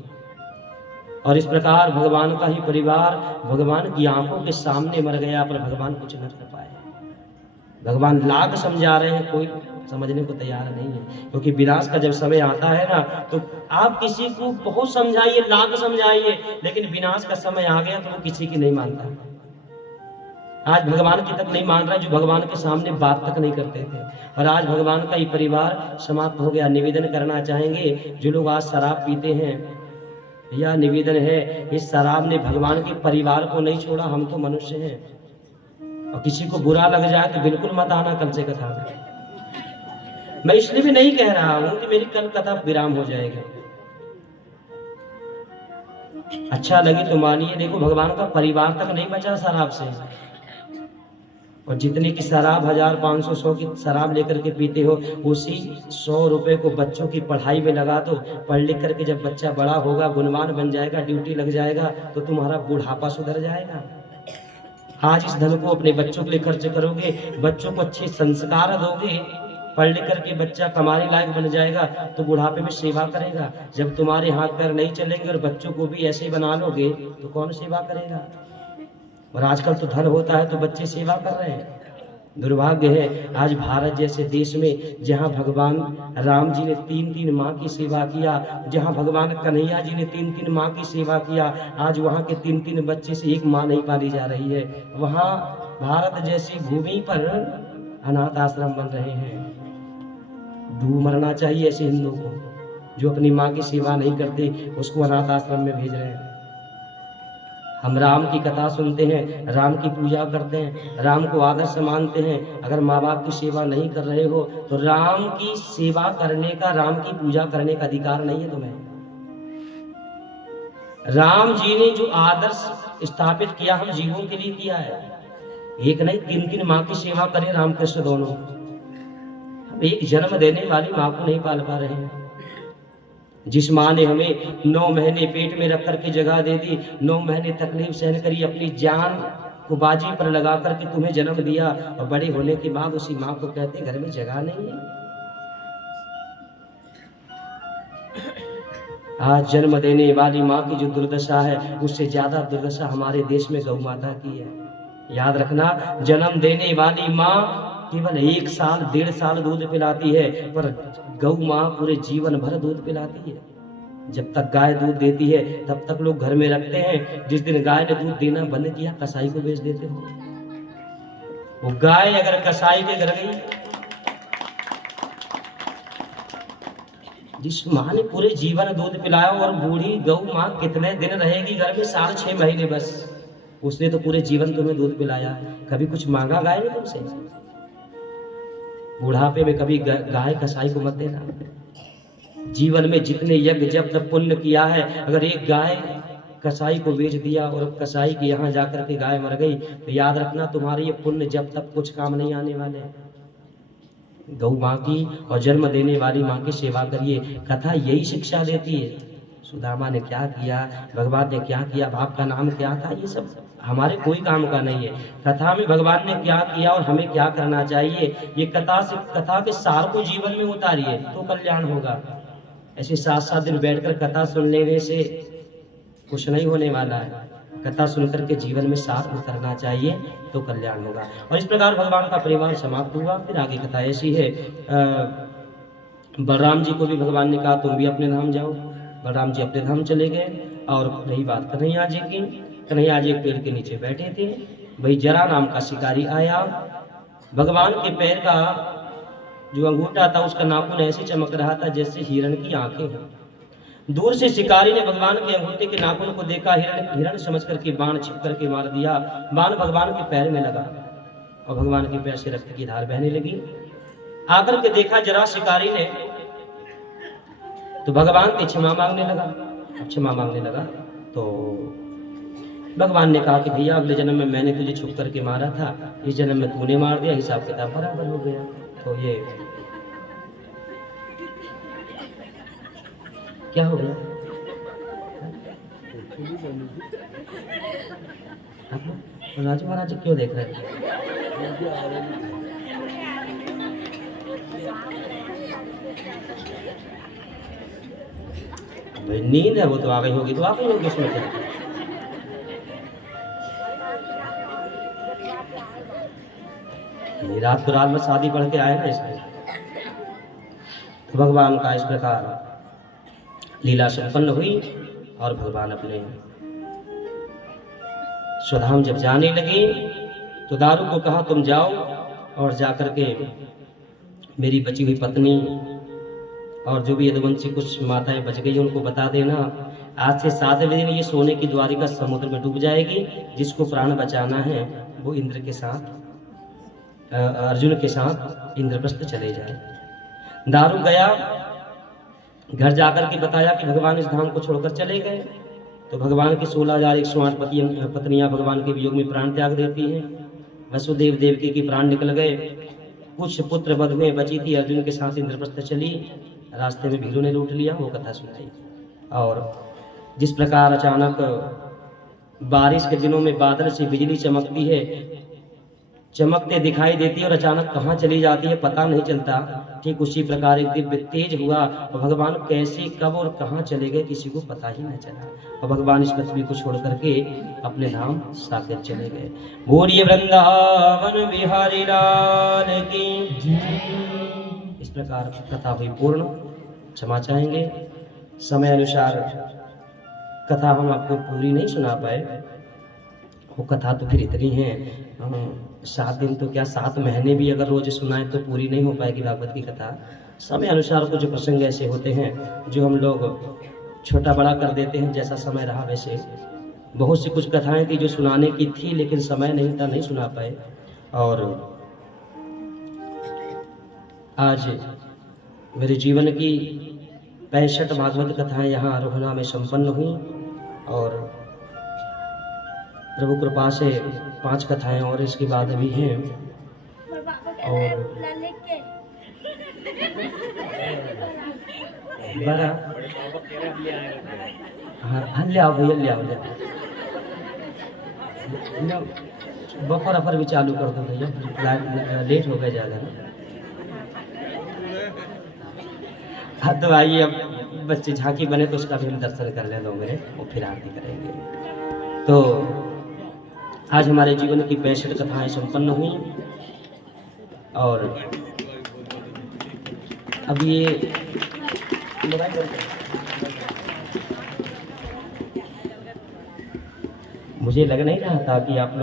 और इस प्रकार भगवान का ही परिवार भगवान की आंखों के सामने मर गया, पर भगवान कुछ न कर पाए। भगवान लाख समझा रहे हैं, कोई समझने को तैयार नहीं है। क्योंकि विनाश का जब समय आता है ना, तो आप किसी को बहुत समझाइए, लाख समझाइए, लेकिन विनाश का समय आ गया तो वो किसी की नहीं मानता। आज भगवान की तक नहीं मान रहा, जो भगवान के सामने बात तक नहीं करते थे। और आज भगवान का ही परिवार समाप्त हो गया। निवेदन करना चाहेंगे, जो लोग आज शराब पीते हैं, यह निवेदन है, इस शराब ने भगवान के परिवार को नहीं छोड़ा। हम तो मनुष्य हैं, और किसी को बुरा लग जाए तो बिल्कुल मत आना कल से कथा में। मैं इसलिए भी नहीं कह रहा हूं कि मेरी कल कथा विराम हो जाएगी। अच्छा लगे तो मानिए, देखो भगवान का परिवार तक नहीं बचा शराब से। और जितने की शराब 1000, 500, 100 की शराब लेकर के पीते हो, उसी 100 रुपए को बच्चों की पढ़ाई में लगा दो। पढ़ लिख करके जब बच्चा बड़ा होगा, गुणवान बन जाएगा, ड्यूटी लग जाएगा, तो तुम्हारा बुढ़ापा सुधर जाएगा। आज इस धन को अपने बच्चों के लिए खर्च करोगे, बच्चों को अच्छे संस्कार दोगे, पढ़ लिख करके बच्चा कमाने लायक बन जाएगा, तो बुढ़ापे में सेवा करेगा। जब तुम्हारे हाथ पैर नहीं चलेंगे और बच्चों को भी ऐसे बना लोगे, तो कौन सेवा करेगा। और आजकल तो धन होता है तो बच्चे सेवा कर रहे हैं। दुर्भाग्य है आज भारत जैसे देश में, जहां भगवान राम जी ने 3-3 माँ की सेवा किया, जहां भगवान कन्हैया जी ने 3-3 माँ की सेवा किया, आज वहां के 3-3 बच्चे से एक माँ नहीं पाली जा रही है। वहां भारत जैसी भूमि पर अनाथ आश्रम बन रहे हैं। डूब मरना चाहिए ऐसे हिंदू को, जो अपनी माँ की सेवा नहीं करते, उसको अनाथ आश्रम में भेज रहे हैं। हम राम की कथा सुनते हैं, राम की पूजा करते हैं, राम को आदर्श मानते हैं। अगर माँ बाप की सेवा नहीं कर रहे हो तो राम की सेवा करने का, राम की पूजा करने का अधिकार नहीं है तुम्हें। राम जी ने जो आदर्श स्थापित किया, हम जीवों के लिए किया है। एक नहीं 3-3 माँ की सेवा करें रामकृष्ण दोनों। हम एक जन्म देने वाली माँ को नहीं पाल पा रहे हैं। जिस माँ ने हमें 9 महीने पेट में रख करके जगह दे दी, 9 महीने तकलीफ सहन करी, अपनी जान को बाजी पर लगा करके तुम्हें जन्म दिया, और बड़े होने के बाद उसी माँ को कहते घर में जगह नहीं है। आज जन्म देने वाली माँ की जो दुर्दशा है, उससे ज्यादा दुर्दशा हमारे देश में गौ माता की है। याद रखना, जन्म देने वाली माँ केवल 1 साल 1.5 साल दूध पिलाती है, पर गौ माँ पूरे जीवन भर दूध पिलाती है। जब तक गाय दूध देती है तब तक लोग घर में रखते हैं। जिस दिन गाय ने दूध देना बंद किया, कसाई को बेच देते हो। वो गाय अगर कसाई के घर गई, जिस माँ ने पूरे जीवन दूध पिलाया, और बूढ़ी गौ माँ कितने दिन रहेगी घर में? 6.5 महीने बस। उसने तो पूरे जीवन तुम्हें दूध पिलाया, कभी कुछ मांगा गाय ने तुमसे? बुढ़ापे में कभी गाय कसाई को मत देना। जीवन में जितने यज्ञ जब तक पुण्य किया है, अगर एक गाय कसाई को बेच दिया और कसाई के यहाँ जाकर के गाय मर गई, तो याद रखना तुम्हारे ये पुण्य जब तक कुछ काम नहीं आने वाले। गौ माँ की और जन्म देने वाली माँ की सेवा करिए। कथा यही शिक्षा देती है। सुदामा ने क्या किया, भगवान ने क्या किया, बाप का नाम क्या था, ये सब हमारे कोई काम का नहीं है। कथा में भगवान ने क्या किया और हमें क्या करना चाहिए, ये कथा के सार को जीवन में उतारिए तो कल्याण होगा। ऐसे 7-7 दिन बैठकर कथा सुन लेने से कुछ नहीं होने वाला है। कथा सुनकर के जीवन में सार उतरना चाहिए तो कल्याण होगा। और इस प्रकार भगवान का परिवार समाप्त हुआ। फिर आगे कथा ऐसी है, बलराम जी को भी भगवान ने कहा तुम भी अपने धाम जाओ। बलराम जी अपने धाम चले गए। और रही बात कन्हैया जी की, कन्हैया जी एक पेड़ के नीचे बैठे थे। भाई जरा नाम का शिकारी आया, भगवान के पैर का जो अंगूठा था उसका नाखून ऐसे चमक रहा था जैसे हिरण की आंखें हों। दूर से शिकारी ने भगवान के अंगूठे के नाखून को देखा, हिरण समझ करके बाण छिप करके मार दिया। बाण भगवान के पैर में लगा और भगवान के पैर से रक्त की धार बहने लगी। आकर के देखा जरा शिकारी ने तो भगवान की क्षमा मांगने लगा। क्षमा मांगने लगा तो भगवान ने कहा कि भैया अगले जन्म में मैंने तुझे छुप करके मारा था, इस जन्म में तूने मार दिया, हिसाब किताब बराबर हो गया। तो ये क्या हो गया? राजू महाराज क्यों देख रहे हैं? भाई नींद है, वो तो आ गई होगी तो आ गई होगी, उसमें क्या? रात को रात में शादी पढ़ के आए ना इसमें। तो भगवान का इस प्रकार लीला संपन्न हुई और भगवान अपने स्वधाम जब जाने लगे तो दारू को कहा तुम जाओ और जाकर के मेरी बची हुई पत्नी और जो भी यदुवंशी कुछ माताएं बच गई उनको बता देना, आज से 7वें दिन ये सोने की द्वारिका समुद्र में डूब जाएगी। जिसको प्राण बचाना है वो इंद्र के साथ, अर्जुन के साथ इंद्रप्रस्थ चले जाए। दारू गया, घर जाकर के बताया कि भगवान इस धाम को छोड़कर चले गए। तो भगवान की 16,108 पत्नियां भगवान के वियोग में प्राण त्याग देती हैं। वसुदेव देवकी की प्राण निकल गए। कुछ पुत्र वधुएं बची थी, अर्जुन के साथ इंद्रप्रस्थ चली। रास्ते में भीलों ने लूट लिया, वो कथा सुनाई। और जिस प्रकार अचानक बारिश के दिनों में बादल से बिजली चमकती है, चमकते दिखाई देती है और अचानक कहाँ चली जाती है पता नहीं चलता, ठीक उसी प्रकार एक दिव्य तेज हुआ और भगवान कैसे कब और कहाँ चले गए किसी को पता ही न चला। और भगवान इस पृथ्वी को छोड़ करके अपने धाम साकेत चले गए। बोलिए वृंदावन बिहारी लाल की। इस प्रकार कथा हुई पूर्ण। क्षमा चाहेंगे, समय अनुसार कथा हम आपको पूरी नहीं सुना पाए। वो कथा तो फिर इतनी है, 7 दिन तो क्या 7 महीने भी अगर रोज सुनाए तो पूरी नहीं हो पाएगी भागवत की कथा। समय अनुसार कुछ प्रसंग ऐसे होते हैं जो हम लोग छोटा बड़ा कर देते हैं, जैसा समय रहा वैसे। बहुत सी कुछ कथाएं थी जो सुनाने की थी लेकिन समय नहीं था, नहीं सुना पाए। और आज मेरे जीवन की 65 भागवत कथाएं यहाँ आरोहणा में संपन्न हुई और प्रभु कृपा से 5 कथाएं और इसके बाद भी हैं। और बड़ा हाँ ले आओ भैया, ले आओ बफर अफर भी चालू कर दो भैया, लेट हो गया ज़्यादा ना। हाँ तो आइए अब बच्चे झांकी बने तो उसका भी हम दर्शन कर ले 2 मिनट और फिर आरती करेंगे। तो आज हमारे जीवन की 65 कथाएं संपन्न हुई और अब ये मुझे लग नहीं रहा था कि आप लोग